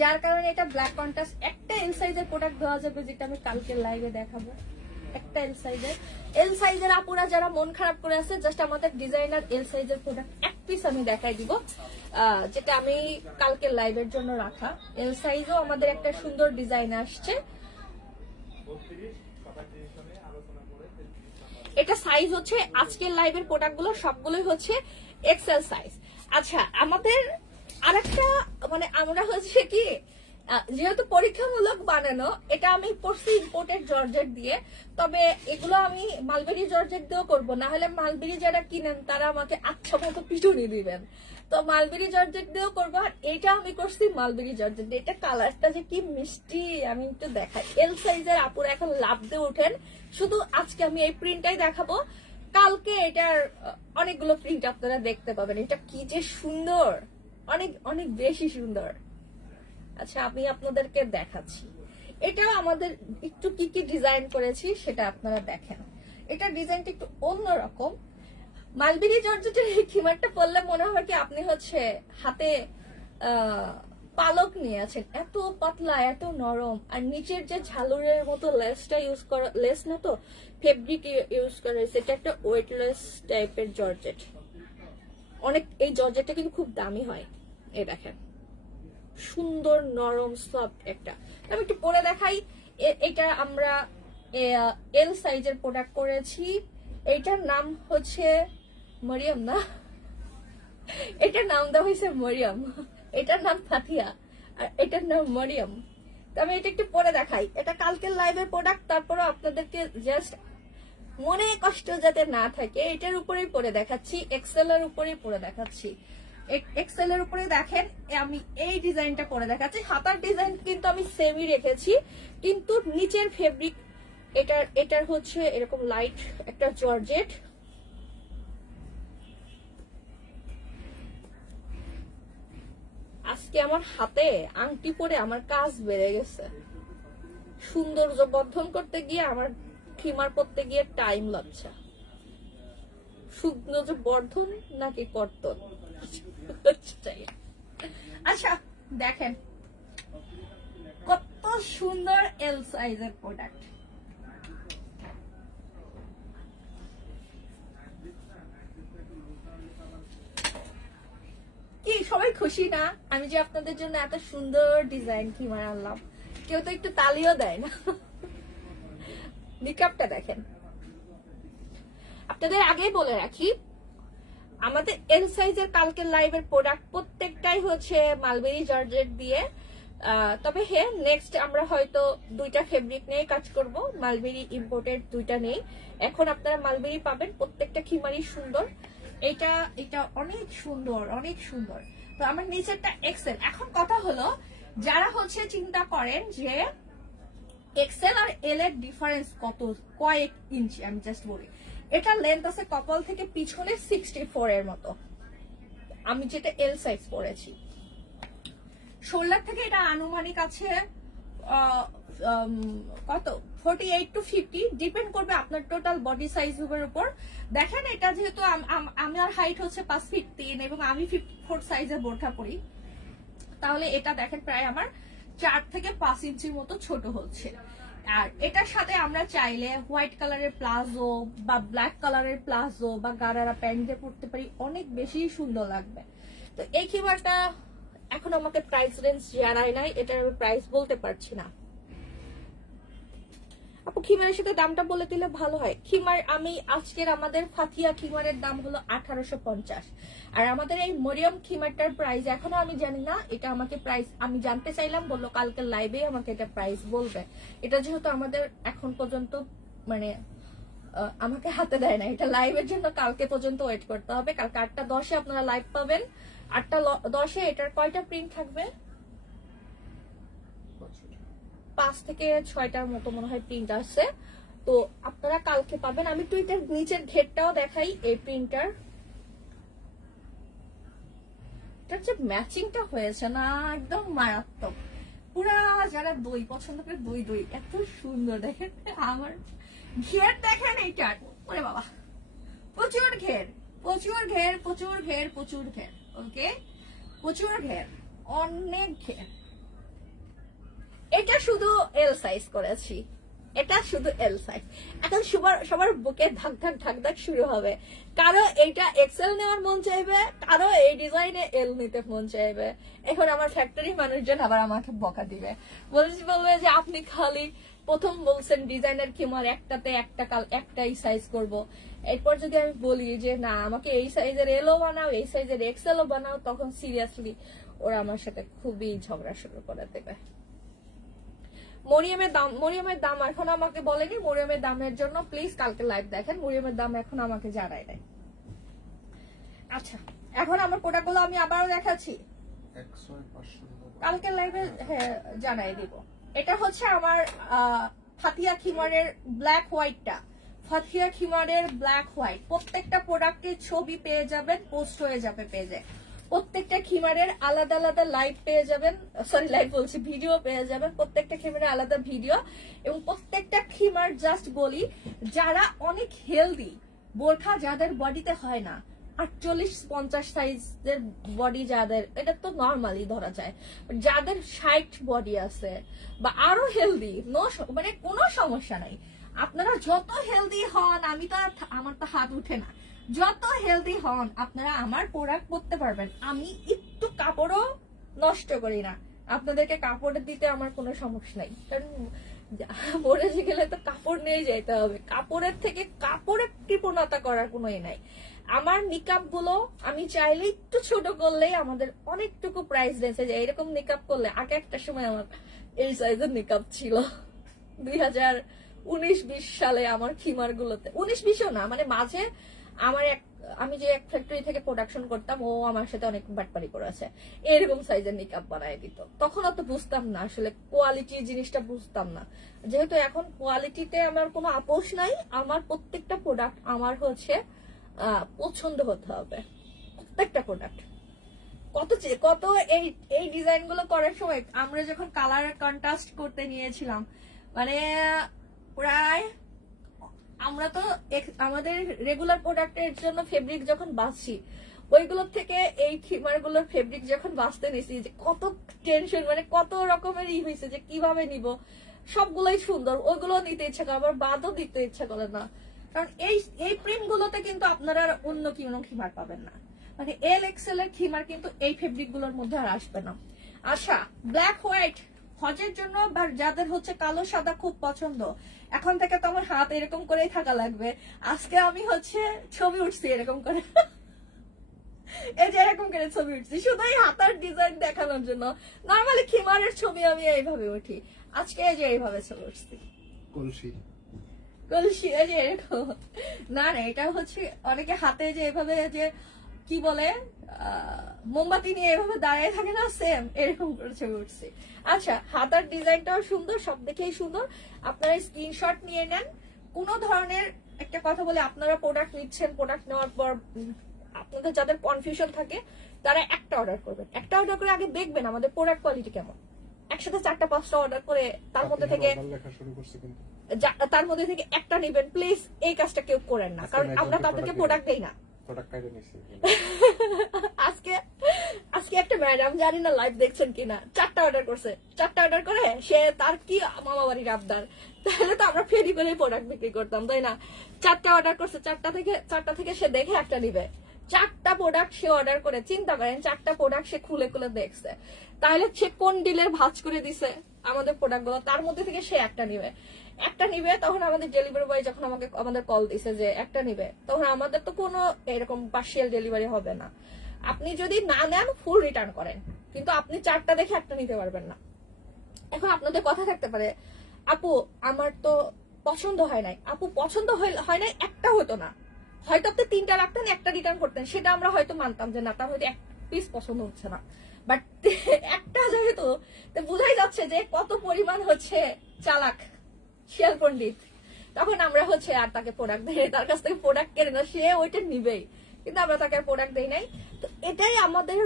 যার কারণে এটা ব্ল্যাক কন্ট্রাস্ট। একটা এল সাইজের প্রোডাক্ট দেওয়া যাবে, যেটা আমি কালকে লাইভে দেখাবো। একটা এল সাইজের আপুরা যারা মন খারাপ করে আছে, জাস্ট আমাদের ডিজাইনার এল সাইজের প্রোডাক্ট এক পিস আমি দেখাই দিব, যেটা আমি কালকে লাইভের জন্য রাখা। এল সাইজও আমাদের একটা সুন্দর ডিজাইন আসছে। এটা সাইজ হচ্ছে আজকের লাইভের প্রোডাক্টগুলো সবগুলোই হচ্ছে এক্সেল সাইজ। আচ্ছা, আমাদের আরেকটা মানে আমরা হচ্ছে কি যেহেতু পরীক্ষামূলক বানানো, এটা আমি পড়ছি ইম্পোর্টেড জর্জেট দিয়ে, তবে এগুলো আমি মালবেরি জর্জেট দিয়েও করবো, না হলে মালবেরি যারা কিনেন তারা আমাকে আচ্ছা মতো পিটুনি দিবেন। তো মালবেরি জর্জেট দিয়েও করবো। আর এটা আমি করছি মালবেরি জর্জেট দিয়ে। এটা কালারটা যে কি মিষ্টি আমি একটু দেখাই। এল সাইজের আপুরা এখন লাভ দিয়ে উঠেন। শুধু আজকে আমি এই প্রিন্টটাই দেখাবো, কালকে এটার অনেকগুলো প্রিন্ট আপনারা দেখতে পাবেন। এটা কি যে সুন্দর, অনেক অনেক বেশি সুন্দর। আচ্ছা, আমি আপনাদেরকে দেখাচ্ছি। এটাও আমাদের একটু কি কি ডিজাইন করেছি সেটা আপনারা দেখেন। এটা ডিজাইনটা একটু অন্যরকম। মালবেরি জর্জেটের এই খিমারটা পরলে মনে হয় কি আপনি হচ্ছে হাতে পালক নিয়ে আছেন, এত পাতলা এত নরম। আর নিচের যে ঝালুরের মতো লেসটা ইউজ করা, লেস না তো ফেব্রিক ইউজ করা হয়েছে। এটা একটা ওয়েটলেস টাইপের জর্জেট। অনেক এই জর্জেটটা কিন্তু খুব দামি হয়। এই দেখেন সুন্দর নরম সফট একটা। আমি একটু পরে দেখাই। এটা আমরা এল সাইজের প্রোডাক্ট করেছি। এইটার নাম হচ্ছে মরিয়ম, না এটার নাম দেওয়া হয়েছে মরিয়ম, এটার নাম ফাতিয়া আর এটার নাম মরিয়ম। তো আমি এটা একটু পরে দেখাই। এটা কালকের লাইভের প্রোডাক্ট, তারপরে আপনাদেরকে জাস্ট মনে কষ্ট যাতে না থাকে এটার উপরেই পরে দেখাচ্ছি, এক্সেল এর উপরেই পরে দেখাচ্ছি। এক্সেল এর উপরে দেখেন আমি এই ডিজাইনটা করে দেখাচ্ছি। হাতার ডিজাইন কিন্তু আমি সেমই রেখেছি, কিন্তু নিচের ফেব্রিক এটার হচ্ছে এরকম লাইট একটা জর্জেট। আজকে আমার হাতে আংটি পরে আমার কাজ বেড়ে গেছে। সৌন্দর্য বর্ধন করতে গিয়ে আমার খিমার পরতে গিয়ে টাইম লাগছে। সৌন্দর্য বর্ধন নাকি কর্তন। আচ্ছা দেখেন কত সুন্দর এল সাইজের প্রোডাক্ট। কি সবাই খুশি না আমি যে আপনাদের জন্য এত সুন্দর ডিজাইন খিমার আনলাম? কেউ তো একটু তালিও দেয় না। নিকাবটা দেখেন। আপনাদের আগেই বলে রাখি, আমাদের এল সাইজের কালকের লাইভের প্রোডাক্ট প্রত্যেকটাই হচ্ছে মালবেরি জর্জেট দিয়ে। তবে হ্যাঁ, নেক্সট আমরা হয়তো দুইটা ফেব্রিক নিয়ে কাজ করব, মালবেরি ইম্পোর্টেড দুইটা নেই। এখন আপনারা মালবেরি পাবেন, প্রত্যেকটা খিমারই সুন্দর। এটা অনেক সুন্দর, অনেক সুন্দর। তো আমার নিচেরটা এক্সেল। এখন কথা হলো, যারা হচ্ছে চিন্তা করেন যে এক্সেল আর এল এর ডিফারেন্স কত, কয়েক ইঞ্চি, আমি জাস্ট বলি এটা লেন্থ আছে কপাল থেকে পিছনে 64 এর মতো। আমি যেটা এল সাইজ পরেছি, শোল্ডার থেকে এটা আনুমানিক আছে কত 48 to 50, ডিপেন্ড করবে আপনার টোটাল বডি সাইজের উপর। দেখেন এটা যেহেতু আমার হাইট হচ্ছে 5 ফিট 3 এবং আমি 54 সাইজের বোরখা পরি, তাহলে এটা দেখেন প্রায় আমার 4 থেকে 5 ইঞ্চির মতো ছোট হচ্ছে। আর এটার সাথে আমরা চাইলে হোয়াইট কালারের প্লাজো বা ব্ল্যাক কালারের প্লাজো বা গারারা প্যান্ট দিয়ে পরতে পারি, অনেক বেশি সুন্দর লাগবে। তো এই খিমারটা এখন আমাকে প্রাইস রেঞ্জ জানাই নাই, এটার আমি প্রাইস বলতে পারছি না। আপু খিমারের সাথে দামটা বলে দিলে ভালো হয়। খিমার আমি আজকের আমাদের ফাতিয়া খিমারের দাম হলো 1850। আর আমাদের এই মরিয়ম খিমারটার প্রাইস এখনো আমি জানি না। এটা আমাকে প্রাইস আমি জানতে চাইলাম, বললো কালকে লাইভে আমাকে এটা প্রাইস বলবে। এটা যেহেতু আমাদের এখন পর্যন্ত মানে আমাকে হাতে দেয় না, এটা লাইভের জন্য কালকে পর্যন্ত ওয়েট করতে হবে। কালকে 8:10 আপনারা লাইভ পাবেন। 8:10 এটার কয়টা প্রিন্ট থাকবে? 5 থেকে 6টার মতো মনে হয় প্রিন্ট আছে। তো আপনারা কালকে পাবেন। আমি একটু এটার নিচের ঘেরটাও দেখাই। এই প্রিন্টার এটার যে ম্যাচিংটা হয়েছে না, একদম মারাত্মক। পুরা যারা দই পছন্দ করে দই দই, এত সুন্দর। দেখেন আমার ঘের দেখেন এইটার, ওরে বাবা প্রচুর ঘের, প্রচুর ঘের, প্রচুর ঘের, প্রচুর ঘের। ওকে, প্রচুর ঘের, অনেক ঘের। এটা শুধু এল সাইজ করেছি, এটা শুধু এল সাইজ। এখন সবার বুকে ধাক ধাক ধাক ধাক শুরু হবে। কারো এইটা এক্সেল নেওয়ার মন চাইবে, কারো এই ডিজাইনে এল নিতে মন চাইবে। এখন আমার ফ্যাক্টরি মানুষজন আবার আমাকে বকা দিবে, বলবে যে আপনি খালি প্রথম বলছেন ডিজাইনার খিমার একটাতে একটাই সাইজ করব, এরপর যদি আমি বলি যে না আমাকে এই সাইজের এলও বানাও, এই সাইজের এক্সেলও বানাও, তখন সিরিয়াসলি ওরা আমার সাথে খুবই ঝগড়া শুরু করে দেবে। মরিয়মের দাম এখন আমাকে বলেনি। মরিয়মের দামের জন্য প্লিজ কালকে লাইভ দেখেন। মরিয়মের দাম এখন আমাকে জানাই নাই। আচ্ছা, এখন আমার প্রোডাক্টগুলো আমি আবারও দেখাচ্ছি, কালকে লাইভে জানাই দিব। এটা হচ্ছে আমার ফাতিয়া খিমারের ব্ল্যাক হোয়াইটটা, ফাতিয়া খিমারের ব্ল্যাক হোয়াইট। প্রত্যেকটা প্রোডাক্টের ছবি পেয়ে যাবেন, পোস্ট হয়ে যাবে পেজে। প্রত্যেকটা খিমারের আলাদা আলাদা লাইভ পেয়ে যাবেন, সরি লাইভ বলছি, ভিডিও পেয়ে যাবেন। প্রত্যেকটা খিমারের আলাদা ভিডিও, এবং প্রত্যেকটা খিমার জাস্ট বলি যারা অনেক হেলদি, বোরখা যাদের বডিতে হয় না, 48-50 সাইজের বডি যাদের, এটা তো নর্মালি ধরা যায়, যাদের 60 বডি আছে বা আরো হেলদি, মানে কোনো সমস্যা নাই। আপনারা যত হেলদি হন, আমার তো হাত উঠে না, যত হেলদি হন আপনারা আমার প্রোডাক্ট পরতে পারবেন। আমি একটু কাপড়ও নষ্ট করি না, আপনাদেরকে কাপড় দিতে আমার কোনো সমস্যা নাই, কারণ মরে গেলে তো কাপড় নিয়ে যেতে হবে। কাপড়ের থেকে কাপড়ের কৃপণতা করার কোনো নাই। আমার নিকাপ গুলো আমি চাইলে একটু ছোট করলেই আমাদের অনেকটুকু প্রাইস রেঞ্জে যায়। এরকম নিকাপ করলে আগে একটা সময় আমার এই সাইজের নিকাপ ছিল 2019-20 সালে আমার খিমার গুলোতে, 19-20ও না, মানে মাঝে আমি যে এক ফ্যাক্টরি থেকে প্রোডাকশন করতাম, ও আমার সাথে অনেক বাটপারি করেছে, এরকম সাইজের নিকাপ বানায় দিত। তখন অত বুঝতাম না, আসলে কোয়ালিটি জিনিসটা বুঝতাম না। যেহেতু এখন কোয়ালিটিতে আমার কোনো আপোষ নাই, আমার প্রত্যেকটা প্রোডাক্ট আমার হচ্ছে পছন্দ হতে হবে, প্রত্যেকটা প্রোডাক্ট। কত এই ডিজাইন গুলো করার সময় আমরা যখন কালার কন্ট্রাস্ট করতে নিয়েছিলাম, মানে প্রায় আমরা তো আমাদের রেগুলার প্রোডাক্টের জন্য ফেব্রিক যখন বাঁচছি, ওইগুলোর থেকে এই খিমার গুলোর ফেব্রিক যখন বাঁচতে নিছি, যে কত টেনশন, মানে কত রকমের হয়েছে যে কিভাবে নিব। সবগুলোই সুন্দর, ওইগুলো নিতে ইচ্ছা করে, আবার বাদও দিতে ইচ্ছা করে না, কারণ এই প্রিন্ট গুলোতে কিন্তু আপনারা অন্য কোনো খিমার পাবেন না। মানে এল এক্সেল এর খিমার কিন্তু এই ফেব্রিক গুলোর মধ্যে আর আসবে না। আচ্ছা, ব্ল্যাক হোয়াইট হজের জন্য বা যাদের হচ্ছে কালো সাদা খুব পছন্দ, এখন থেকে তো আমার হাত এরকম করেই থাকা লাগবে। আজকে আমি হচ্ছে ছবি উঠছি এরকম করে, এই যে এরকম করে ছবি উঠছি শুধু এই হাতার ডিজাইন দেখানোর জন্য। নর্মালি খিমারের ছবি আমি এইভাবে উঠি, আজকে এই যে এইভাবে ছবি উঠছি কলসি, এই যে এরকম না, এটা হচ্ছে অনেকে হাতে যে এভাবে যে কি বলে মোমবাতি নিয়ে এভাবে দাঁড়িয়ে থাকে না, সেম এরকম করে ছবি উঠছি। আচ্ছা, হাতার ডিজাইনটাও সুন্দর, সব দেখেই সুন্দর। আপনারা স্ক্রিনশট নিয়ে নেন। কোনো ধরনের একটা কথা বলে, আপনারা প্রোডাক্ট নিচ্ছেন, প্রোডাক্ট নেওয়ার পর আপনাদের যাদের কনফিউশন থাকে তারা একটা অর্ডার করবেন। একটা অর্ডার করে আগে দেখবেন আমাদের প্রোডাক্ট কোয়ালিটি কেমন। একসাথে 4টা-5টা অর্ডার করে তার মধ্যে থেকে একটা নেবেন প্লিজ। এই কাজটা কেউ করেন না, কারণ আমরা তাদেরকে প্রোডাক্ট দেই না। আজকে একটা ম্যাডাম, জানি না লাইভ দেখছেন কিনা, 4টা অর্ডার করছে। 4টা অর্ডার করে সে তার কি মামা বাড়ির আবদার, তাহলে তো আমরা ফেরি করে প্রোডাক্ট বিক্রি করতাম, তাই না? 4টা অর্ডার করছে, 4টা থেকে সে দেখে একটা নিবে। 4টা প্রোডাক্ট সে অর্ডার করে, চিন্তা করেন 4টা প্রোডাক্ট সে খুলে খুলে দেখছে, তাহলে সে কোন ডিলের ভাঁজ করে দিছে আমাদের প্রোডাক্ট গুলো, তার মধ্যে থেকে সে একটা নিবে। তখন আমাদের ডেলিভারি বয় যখন আমাদের কল দিছে যে একটা নিবে, তখন আমাদের তো কোনো এরকম পার্সিয়াল ডেলিভারি হবে না। আপনি যদি না নেন ফুল রিটার্ন করেন, কিন্তু আপনি 4টা দেখে একটা নিতে পারবেন না। এখন আপনাদের কথা থাকতে পারে, আপু আমার তো পছন্দ হয় নাই। আপু পছন্দ হয় নাই একটা হতো না, হয়তো আপনি 3টা রাখতেন, একটা রিটার্ন করতেন, সেটা আমরা হয়তো মানতাম যে না, তার হয়তো এক পিস পছন্দ হচ্ছে না, বাট একটা যেহেতু বোঝাই যাচ্ছে যে কত পরিমাণ হচ্ছে চালাক শিয়াল পণ্ডিত, তখন আমরা হচ্ছে আর তাকে প্রোডাক্ট দেই, তার কাছ থেকে প্রোডাক্ট কেনে না, সে ওইটা নিবেই, কিন্তু আমরা তাকে প্রোডাক্ট দেই নাই। তো এটাই আমাদের,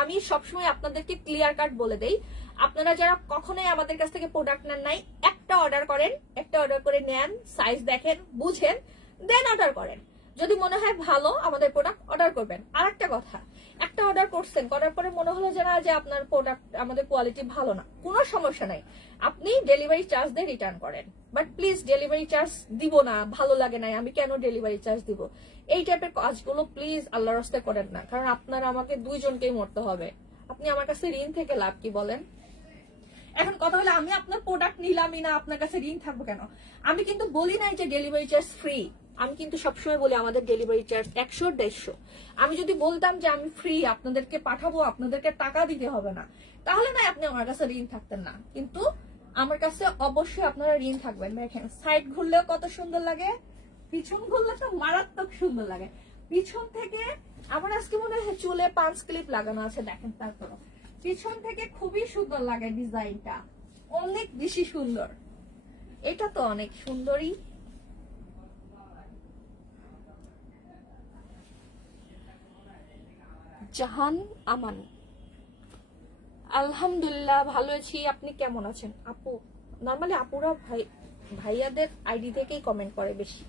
আমি সবসময় আপনাদেরকে ক্লিয়ার কাট বলে দেই, আপনারা যারা কখনোই আমাদের কাছ থেকে প্রোডাক্ট নেন নাই, একটা অর্ডার করেন, একটা অর্ডার করে নেন, সাইজ দেখেন, বুঝেন, দেন অর্ডার করেন। যদি মনে হয় ভালো আমাদের প্রোডাক্ট, অর্ডার করবেন। আর একটা কথা, একটা অর্ডার করছেন, করার পরে মনে হলো যে না, যে আপনার প্রোডাক্ট আমাদের কোয়ালিটি ভালো না, কোনো সমস্যা নাই, আপনি ডেলিভারি চার্জ দিয়ে রিটার্ন করেন। বাট প্লিজ ডেলিভারি চার্জ দিব না, ভালো লাগে নাই, আমি কেন ডেলিভারি চার্জ দিব, এই টাইপের কাজগুলো প্লিজ আল্লাহর রাস্তায় করেন না, কারণ আপনার আমাকে দুইজনকেই মরতে হবে। আপনি আমার কাছে ঋণ থেকে লাভ কি বলেন? এখন কথা হলো আমি আপনার প্রোডাক্ট নিলামই না, আপনার কাছে ঋণ থাকবো কেন? আমি কিন্তু বলি নাই যে ডেলিভারি চার্জ ফ্রি, আমি কিন্তু সবসময় বলি আমাদের ডেলিভারি চার্জ 100-150। আমি যদি বলতাম যে আমি ফ্রি আপনাদেরকে পাঠাবো, আপনাদেরকে টাকা দিতে হবে না, তাহলে না আপনি আমার কাছে ঋণ থাকতেন না। কিন্তু আমার কাছে অবশ্যই আপনারা ঋণ থাকবেন। দেখেন সাইড ঘুরলেও কত সুন্দর লাগে, পিছন ঘুরলে তো মারাত্মক সুন্দর লাগে। পিছন থেকে আমার আজকে মনে হয় চুলে 5 ক্লিপ লাগানো আছে, দেখেন তারপর পিছন থেকে খুবই সুন্দর লাগে ডিজাইনটা, অনেক বেশি সুন্দর। এটা তো অনেক সুন্দরই। জাহান আমান, আলহামদুলিল্লাহ ভালো আছি, আপনি কেমন আছেন? আপু নরমালি আপুরা ভাইয়াদের আইডি থেকেই কমেন্ট করে বেশি।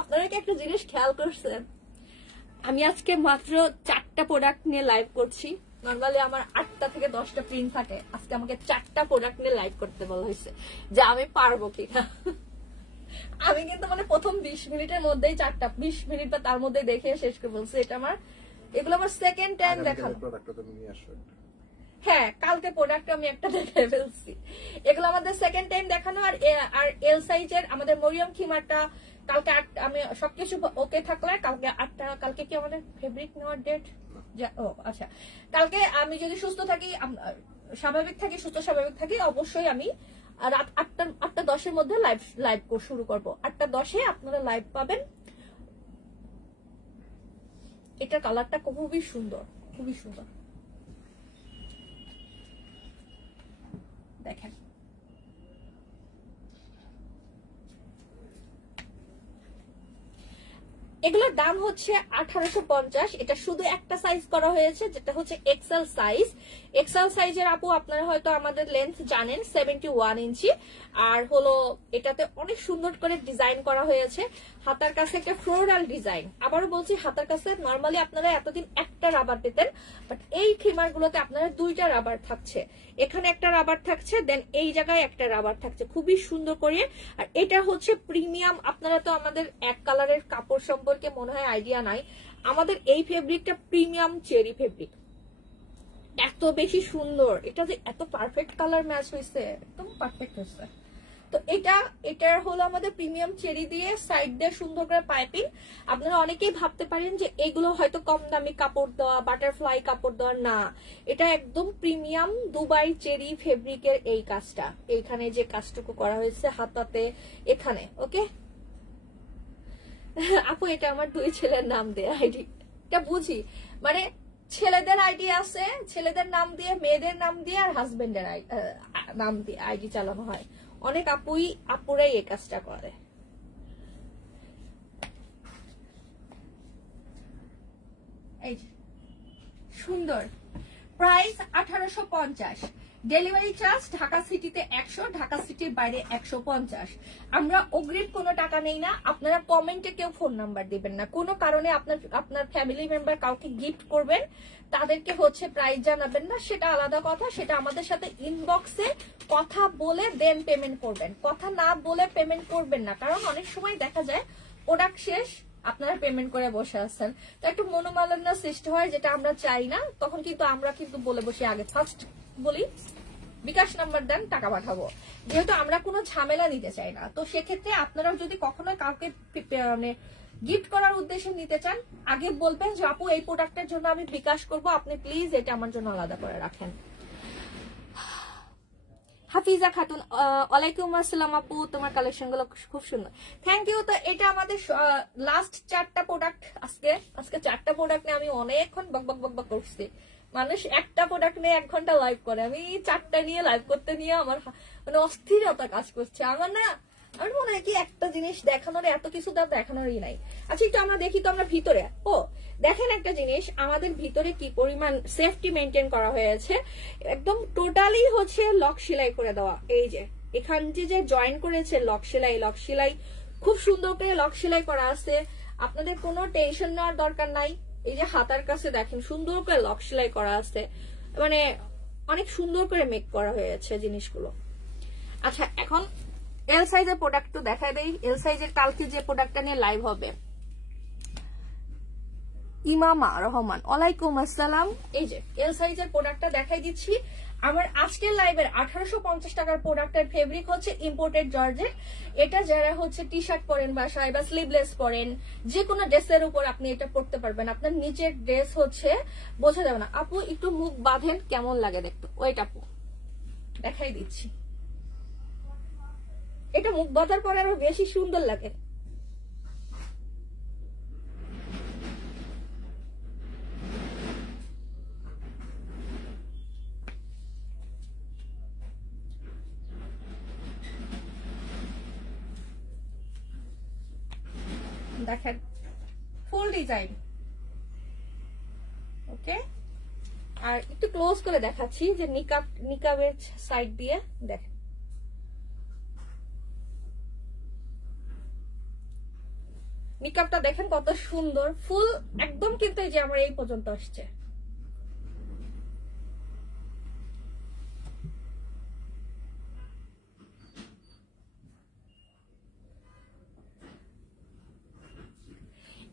আপনারা কি একটা জিনিস খেয়াল করছেন, আমি আজকে মাত্র 4টা প্রোডাক্ট নিয়ে লাইভ করছি। নরমালি আমার 8টা থেকে 10টা প্রিন্ট থাকে, আজকে আমাকে 4টা প্রোডাক্ট নিয়ে লাইভ করতে বলা হয়েছে, যে আমি পারবো কিনা। আমি কিন্তু মানে প্রথম 20 মিনিটের মধ্যেই 4টা 20 মিনিট বা তার মধ্যে দেখে শেষ করে বলছি। এটা আমার, এগুলো আমার সেকেন্ড টাইম দেখানো। হ্যাঁ, কালকে প্রোডাক্ট আমি একটা দেখে ফেলছি, এগুলো আমাদের সেকেন্ড টাইম দেখানো। আর এল সাইজের আমাদের মরিয়ম খিমারটা কালকে আমি সবকিছু ওকে থাকলে কালকে 8টা, কালকে কি আমাদের ফেব্রিক নেওয়ার ডেট? ও আচ্ছা, কালকে আমি যদি সুস্থ থাকি, স্বাভাবিক থাকি, সুস্থ স্বাভাবিক থাকি, অবশ্যই আমি রাত 8টা-10-এর মধ্যে লাইভ শুরু করবো। 8টা-10-এ আপনারা লাইভ পাবেন। এটার কালারটা খুবই সুন্দর, খুবই সুন্দর। দেখেন এগুলোর দাম হচ্ছে 1850। এটা শুধু একটা সাইজ করা হয়েছে, যেটা হচ্ছে এক্সেল সাইজ। এক্সেল সাইজের আপু আপনারা হয়তো আমাদের লেন্থ জানেন 71 ইঞ্চি। আর হলো এটাতে অনেক সুন্দর করে ডিজাইন করা হয়েছে, হাতার কাছে একটা ফ্লোরাল ডিজাইন। আবারও বলছি, হাতার কাছে নরমালি আপনারা এতদিন একটা রাবার পেতেন, বাট এই খিমার গুলোতে আপনারা 2টা রাবার থাকছে। এখানে একটা রাবার থাকছে, দেন এই জায়গায় একটা রাবার থাকছে, খুবই সুন্দর করে। আর এটা হচ্ছে প্রিমিয়াম। আপনারা তো আমাদের এক কালারের কাপড় সম্পর্কে মনে হয় আইডিয়া নাই, আমাদের এই ফেব্রিকটা প্রিমিয়াম চেরি ফেব্রিক, এত বেশি সুন্দর। এটা যে এত পারফেক্ট কালার ম্যাচ হয়েছে, একদম পারফেক্ট হয়েছে। তো এটার হলো আমাদের প্রিমিয়াম চেরি দিয়ে সাইড দিয়ে সুন্দর করে পাইপিং। আপনারা অনেকেই ভাবতে পারেন যে এগুলো হয়তো কম দামি কাপড় দেওয়া, বাটারফ্লাই কাপড় দেওয়া, না, এটা একদম প্রিমিয়াম দুবাই চেরি ফেব্রিকের এই কাজটা। এইখানে যে কাজটুকু করা হয়েছে হাতাতে, এখানে ওকে আপু এটা আমার 2 ছেলের নাম দিয়ে আইডি, এটা বুঝি, মানে ছেলেদের আইডি আছে, ছেলেদের নাম দিয়ে, মেয়েদের নাম দিয়ে, আর হাজবেন্ডের নাম দিয়ে আইডি চালানো হয়। অনেক আপুরাই এই কাজটা করে। এই সুন্দর, প্রাইস 1850। ডেলিভারি চার্জ ঢাকা সিটিতে 100, ঢাকা সিটির বাইরে 150। আমরা অগ্রিম কোনো টাকা নেই না। আপনারা কমেন্টে কেউ ফোন নাম্বার দিবেন না, কোনো কারণে আপনার ফ্যামিলি মেম্বার কাউকে গিফট করবেন, তাদেরকে হচ্ছে প্রাইস জানাবেন না, সেটা আলাদা কথা। সেটা আমাদের সাথে ইনবক্সে কথা বলে দেন পেমেন্ট করবেন, কথা না বলে পেমেন্ট করবেন না। কারণ অনেক সময় দেখা যায় প্রোডাক্ট শেষ, আপনারা পেমেন্ট করে বসে আছেন, তো একটু মনোমালিন্য সৃষ্টি হয়, যেটা আমরা চাই না। তখন কিন্তু আমরা কিন্তু বলে বসি, আগে ফার্স্ট বলি বিকাশ নাম্বার দেন, টাকা পাঠাবো, যেহেতু আমরা কোনো ঝামেলা নিতে চাই না। তো সেক্ষেত্রে আপনারা যদি কখনো কাউকে মানে গিফট করার উদ্দেশ্যে নিতে চান, আগে বলবেন যে আপু এই প্রোডাক্টের জন্য আমি বিকাশ করব, আপনি প্লিজ এটা আমার জন্য আলাদা করে রাখেন। হাফিজা খাতুন, ওয়ালাইকুম আসসালাম আপু, তোমার কালেকশন গুলো খুব সুন্দর, থ্যাংক ইউ। তো এটা আমাদের লাস্ট 4টা প্রোডাক্ট। আজকে 4টা প্রোডাক্ট নিয়ে আমি অনেকক্ষণ বক করছি। মানুষ একটা প্রোডাক্ট নিয়ে 1 ঘন্টা লাইভ করে, আমি 4টা নিয়ে লাইভ করতে নিয়ে আমার মানে অস্থিরতা কাজ করছে। আমার মনে হয় কি একটা জিনিস দেখানোর এত কিছু তার দেখানোরই নাই। আচ্ছা একটু আমরা দেখি তো, আমরা ভিতরে দেখেন একটা জিনিস, আমাদের ভিতরে কি পরিমাণ সেফটি মেনটেন করা হয়েছে। একদম টোটালি হচ্ছে লক সেলাই করে দেওয়া। এই যে এখান যে জয়েন করেছে লক সেলাই খুব সুন্দর করে লক সেলাই করা আছে, আপনাদের কোনো টেনশন নেওয়ার দরকার নাই। এই যে হাতার কাছে দেখেন সুন্দর করে লক সেলাই করা আছে, মানে অনেক সুন্দর করে মেক করা হয়েছে জিনিসগুলো। আচ্ছা এখন এল সাইজের প্রোডাক্ট তো দেখাই দেই। এল সাইজের কালকে যে প্রোডাক্টটা নিয়ে লাইভ হবে, ইমামা রহমান, ওয়ালাইকুম আসসালাম। এই যে এল সাইজের প্রোডাক্টটা দেখাই দিচ্ছি। আমার আজকের লাইভের 1850 টাকার প্রোডাক্টের ফেব্রিক হচ্ছে ইম্পোর্টেড জর্জেট। এটা যারা হচ্ছে টি শার্ট পরেন বাসায় বা স্লিভলেস পরেন, যে কোনো ড্রেসের উপর আপনি এটা পরতে পারবেন। আপনার নিচের ড্রেস হচ্ছে বোঝা যাবে না। আপু একটু মুখ বাঁধেন, কেমন লাগে দেখতে। ওইটা আপু দেখাই দিচ্ছি। এটা মুখ বাঁধার পরে আরো বেশি সুন্দর লাগে। দেখেন ফুল ডিজাইন। ওকে, আর একটু ক্লোজ করে দেখাচ্ছি যে নিকাবের সাইড দিয়ে দেখেন। নিকাবটা দেখেন কত সুন্দর, ফুল একদম কিন্তু এই যে আমার এই পর্যন্ত আসছে।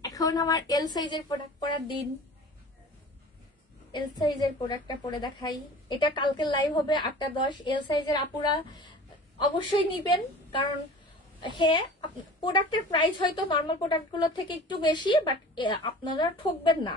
এখন আমার এল সাইজের প্রোডাক্ট পরার দিন। এল সাইজের প্রোডাক্টটা পরে দেখাই। এটা কালকে লাইভ হবে 8:10। এল সাইজের আপুরা অবশ্যই নিবেন, কারণ হ্যাঁ প্রোডাক্টের প্রাইস হয়তো নর্মাল প্রোডাক্ট গুলোর থেকে একটু বেশি, বাট আপনারা ঠকবেন না,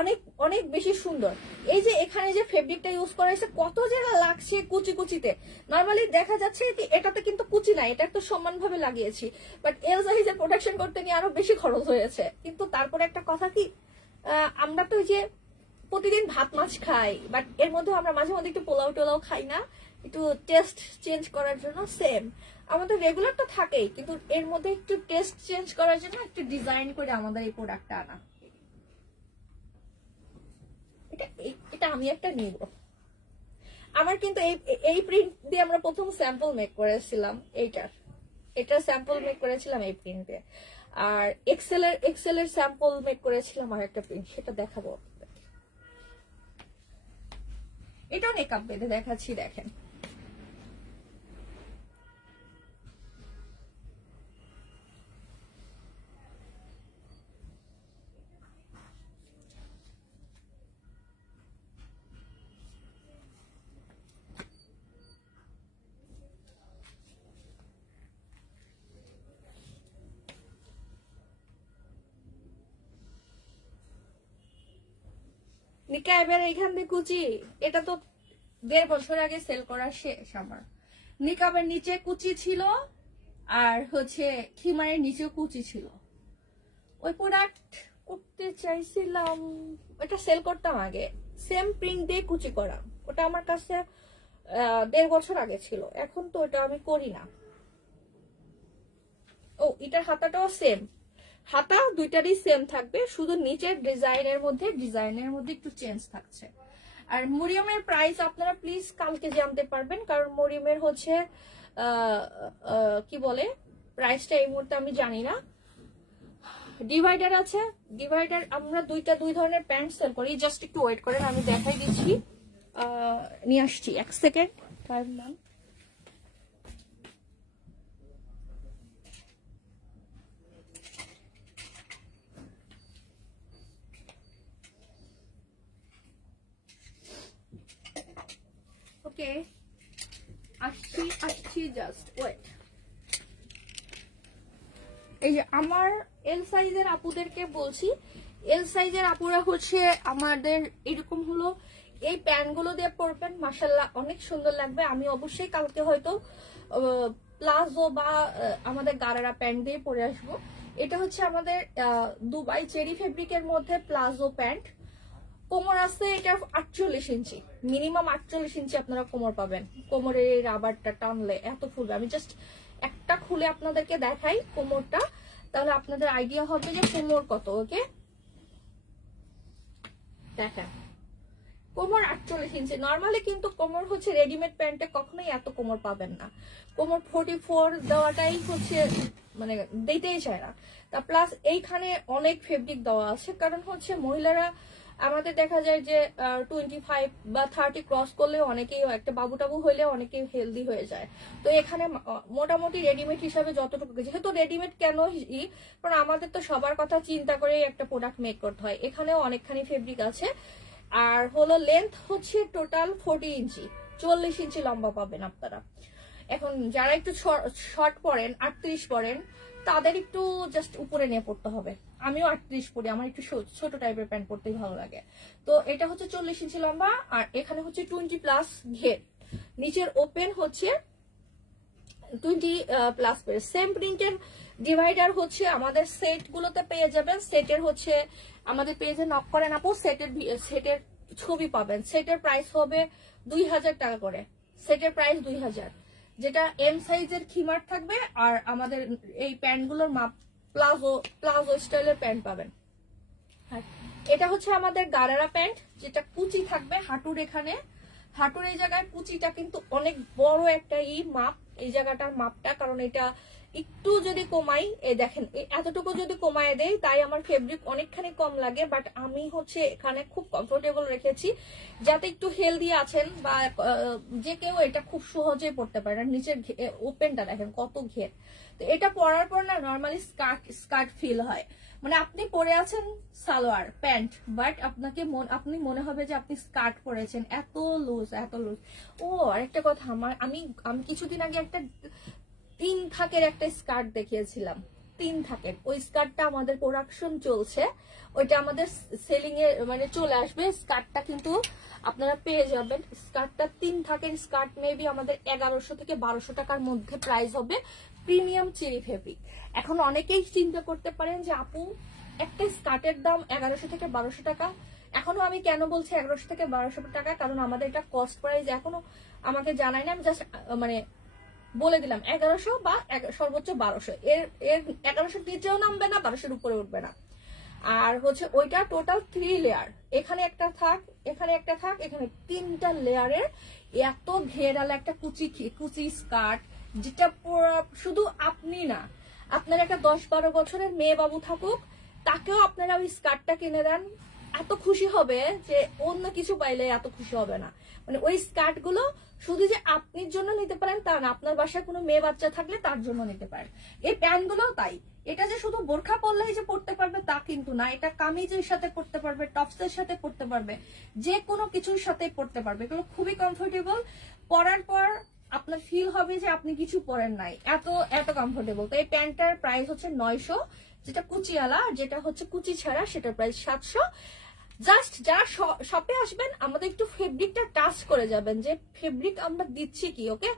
অনেক অনেক বেশি সুন্দর। এই যে এখানে যে ফেব্রিকটা ইউজ করা হয়েছে কত যে লাগছে কুচি কুচিতে। নর্মালি দেখা যাচ্ছে এটাতে কিন্তু কুচি না, এটা একটু সমানভাবে লাগিয়েছি, বাট এল সাইজের প্রোডাকশন করতে গিয়ে আরো বেশি খরচ হয়েছে। কিন্তু তারপরে একটা কথা কি, আমরা তো যে প্রতিদিন ভাত মাছ খাই, বাট এর মধ্যে আমরা মাঝে মধ্যে একটু পোলাও টোলাও খাই না, একটু টেস্ট চেঞ্জ করার জন্য। সেম আমাদের রেগুলার তো থাকেই, কিন্তু এর মধ্যে একটু টেস্ট চেঞ্জ করার জন্য একটু ডিজাইন করে আমাদের এই প্রোডাক্টটা আনা। এটা আমি একটা নিব। আমার কিন্তু এই প্রিন্ট দিয়ে আমরা প্রথম স্যাম্পল মেক করেছিলাম। এটা স্যাম্পল মেক করেছিলাম এই প্রিন্ট দিয়ে। আর এক্সেলের স্যাম্পল মেক করেছিলাম আর একটা প্রিন্ট, সেটা দেখাবো। এটাও মেকআপ বেঁধে দেখাচ্ছি, দেখেন। নিকা এবার এখান থেকে কুচি, এটা তো 1.5 বছর আগে সেল করা শেষ আমার। নিকাবের নিচে কুচি ছিল, আর হচ্ছে খিমারের নিচেও কুচি ছিল। ওই প্রোডাক্ট করতে চাইছিলাম, ওটা সেল করতাম আগে, সেম প্রিন্ট দিয়ে কুচি করা। ওটা আমার কাছে 1.5 বছর আগে ছিল, এখন তো ওটা আমি করি না। ও এটার হাতাটাও সেম, হাতা দুইটারই সেম থাকবে, শুধু নিচের ডিজাইনের মধ্যে একটু চেঞ্জ থাকছে। আর মরিয়মের প্রাইস আপনারা প্লিজ কালকে জানতে পারবেন, কারণ মরিয়মের হচ্ছে কি বলে প্রাইসটা এই মুহূর্তে আমি জানি না। ডিভাইডার আছে, ডিভাইডার আমরা দুই ধরনের প্যান্ট সেল করি। জাস্ট একটু ওয়েট করেন, আমি দেখাই দিচ্ছি, নিয়ে আসছি 1 সেকেন্ড। ওকে, আসছি জাস্ট ওয়েট। এই যে আমার এল সাইজের আপুদেরকে বলছি, এল সাইজের আপুরা হচ্ছে আমাদের এরকম হলো এই প্যান্ট গুলো দিয়ে পরবেন, মাশাআল্লাহ অনেক সুন্দর লাগবে। আমি অবশ্যই কালকে হয়তো প্লাজো বা আমাদের গারারা প্যান্ট দিয়ে পরে আসবো। এটা হচ্ছে আমাদের দুবাই চেরি ফেব্রিকের মধ্যে প্লাজো প্যান্ট। কোমর আছে এটা 48 ইঞ্চি, মিনিমাম 48 ইঞ্চি আপনারা কোমর পাবেন। কোমরের এই রাবারটা টানলে এত ফুলবে। আমি জাস্ট একটা খুলে আপনাদেরকে দেখাই কোমরটা, তাহলে আপনাদের আইডিয়া হবে যে কোমর কত। ওকে, দেখেন কোমর 48 ইঞ্চি। নর্মালি কিন্তু কোমর হচ্ছে রেডিমেড প্যান্টে কখনোই এত কোমর পাবেন না। কোমর 44 দেওয়াটাই হচ্ছে মানে দিতেই চায় না। তা প্লাস এইখানে অনেক ফেব্রিক দেওয়া আছে, কারণ হচ্ছে মহিলারা আমাদের দেখা যায় যে 25 বা 30 ক্রস করলেও অনেকেই একটা বাবু টাবু হইলে অনেকেই হেলদি হয়ে যায়। তো এখানে মোটামুটি রেডিমেড হিসাবে যতটুকু, যেহেতু রেডিমেড কেন কারণ আমাদের তো সবার কথা চিন্তা করে একটা প্রোডাক্ট মেক করতে হয়। এখানেও অনেকখানি ফেব্রিক আছে। আর হলো লেন্থ হচ্ছে টোটাল 40 ইঞ্চি, 40 ইঞ্চি লম্বা পাবেন আপনারা। এখন যারা একটু শর্ট পরেন, 38 পরেন, তাদের একটু জাস্ট উপরে নিয়ে পড়তে হবে। আমিও 38 পরি, আমার একটু ছোট টাইপের প্যান্ট পরতেই ভালো লাগে। তো এটা হচ্ছে 40 ইঞ্চি লম্বা, আর এখানে হচ্ছে 20+ ঘের, নিচের ওপেন হচ্ছে 20+। সেম প্রিন্টের ডিভাইডার হচ্ছে আমাদের সেট গুলোতে পেয়ে যাবেন। সেটের হচ্ছে আমাদের পেজে নক করেন আপু, সেটের ছবি পাবেন। সেটের প্রাইস হবে 2000 টাকা করে, সেটের প্রাইস 2000, যেটা এম সাইজের খিমার থাকবে। আর আমাদের এই প্যান্টগুলোর মাপ প্লাজো স্টাইলের প্যান্ট পাবেন। এটা হচ্ছে আমাদের গারারা প্যান্ট, যেটা কুচি থাকবে হাঁটুর এখানে, হাঁটুর এই জায়গায় কুচিটা কিন্তু অনেক বড় একটা মাপ, এই জায়গাটার মাপটা, কারণ এটা একটু যদি কমাই, এই দেখেন এতটুকু যদি কমায় দেয়, তাই আমার ফেব্রিক অনেকখানি কম লাগে। বাট আমি হচ্ছে এখানে খুব কমফোর্টেবল রেখেছি, যাতে একটু হেলদি আছেন বা যে কেউ এটা খুব সহজে পড়তে পারে। নিচের ওপেনটা দেখেন কত ঘের। তো এটা পরার পর না নর্মালি স্কার্ট ফিল হয়, মানে আপনি পরে আছেন সালোয়ার প্যান্ট, বাট আপনি মনে হবে যে আপনি স্কার্ট পরেছেন, এত লুজ। ও আরেকটা কথা, আমি কিছুদিন আগে একটা 3 থাকের একটা স্কার্ট দেখিয়েছিলাম, 3 থাকের। ওই স্কার্টটা আমাদের প্রোডাকশন চলছে, ওইটা আমাদের সেলিং এ মানে চলে আসবে। স্কার্টটা কিন্তু আপনারা পেয়ে যাবেন। স্কার্টটা 3 থাকের স্কার্ট, মেবি আমাদের 1100 থেকে 1200 টাকার মধ্যে প্রাইস হবে, প্রিমিয়াম চেরি ফেব্রিক। এখন অনেকেই চিন্তা করতে পারেন যে আপু একটা স্কার্টের দাম 1100 থেকে 1200 টাকা। এখনো আমি কেন বলছি 1100 থেকে 1200 টাকা, কারণ আমাদের এটা কস্ট প্রাইস এখনো আমাকে জানাই না, আমি জাস্ট মানে বলে দিলাম 1100 বা সর্বোচ্চ 1200, এর 1100 নিচেও নামবে না, 1200 উপরে উঠবে না। আর হচ্ছে ওইটা টোটাল 3 লেয়ার, এখানে একটা থাক, এখানে একটা থাক, এখানে 3টা লেয়ারের এত ঘেরালা একটা কুচি স্কার্ট, যেটা শুধু আপনি না, আপনার একটা 10-12 বছরের মেয়ে বাবু থাকুক, তাকেও আপনারা ওই স্কার্টটা কিনে দেন, এত খুশি হবে যে অন্য কিছু পাইলে এত খুশি হবে না। মানে ওই স্কার্ট গুলো শুধু যে আপনির জন্য নিতে পারেন তা না, আপনার বাসায় কোনো মেয়ে বাচ্চা থাকলে তার জন্য নিতে পারেন। এই প্যান্ট গুলো তাই, এটা যে শুধু বোরখা পরলেই যে পড়তে পারবে তা কিন্তু না, এটা কামিজের সাথে পড়তে পারবে, টপসের সাথে পড়তে পারবে, যে কোনো কিছুর সাথে পড়তে পারবে। এগুলো খুবই কমফোর্টেবল, পরার পর আপনার ফিল হবে যে আপনি কিছু পরেন নাই, এত কমফোর্টেবল। তো এই প্যান্টটার প্রাইস হচ্ছে 900, যেটা কুচিওয়ালা, আর যেটা হচ্ছে কুচি ছাড়া সেটার প্রাইস 700। জাস্ট যারা শপে আসবেন আমাদের একটু ফেব্রিকটা টাচ করে যাবেন, যে ফেব্রিক আমরা দিচ্ছি কি, ওকে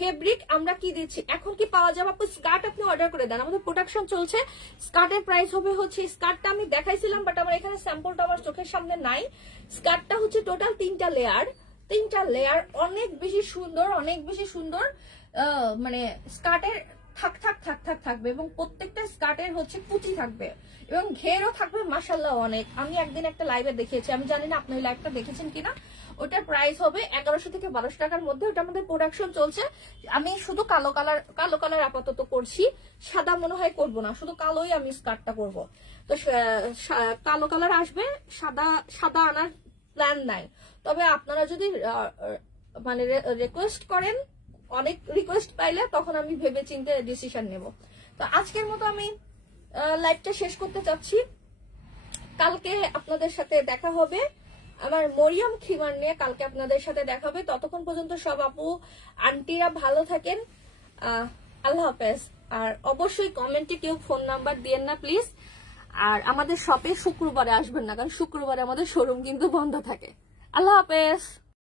ফেব্রিক আমরা কি দিচ্ছি। এখন কি পাওয়া যাবে আপু? স্কার্ট আপনি অর্ডার করে দেন, আমাদের প্রোডাকশন চলছে। স্কার্টের প্রাইস হবে হচ্ছে, স্কার্টটা আমি দেখাইছিলাম বাট আমার এখানে স্যাম্পলটা আমার চোখের সামনে নাই। স্কার্টটা হচ্ছে টোটাল 3টা লেয়ার, অনেক বেশি সুন্দর, মানে স্কার্টের থাক থাকবে, এবং প্রত্যেকটা স্কার্টের হচ্ছে কুচি থাকবে এবং ঘেরও থাকবে মাশাআল্লাহ অনেক। আমি একদিন একটা লাইভে দেখিয়েছি, আমি জানি না আপনি ওই লাইভটা দেখেছেন কিনা। ওটার প্রাইস হবে 1100 থেকে 1200 টাকার মধ্যে। ওটা আমাদের প্রোডাকশন চলছে। আমি শুধু কালো কালার আপাতত করছি, সাদা মনে হয় করবো না, শুধু কালোই আমি স্কার্টটা করবো। তো কালো কালার আসবে, সাদা আনার প্ল্যান নাই। তবে আপনারা যদি মানে রিকোয়েস্ট করেন, অনেক রিকোয়েস্ট পাইলে তখন আমি ভেবে চিন্তে ডিসিশন নেব। তো আজকের মতো আমি লাইভটা শেষ করতে চাচ্ছি। কালকে আপনাদের সাথে দেখা হবে আমার মরিয়ম খিমার নিয়ে, কালকে আপনাদের সাথে দেখা হবে। ততক্ষণ পর্যন্ত সব আপু আন্টিরা ভালো থাকেন, আল্লাহ হাফেজ। আর অবশ্যই কমেন্টে কেউ ফোন নাম্বার দিয়েন না প্লিজ। আর আমাদের শপে শুক্রবারে আসবেন না, কারণ শুক্রবারে আমাদের শোরুম কিন্তু বন্ধ থাকে। আল্লাহ হাফেজ।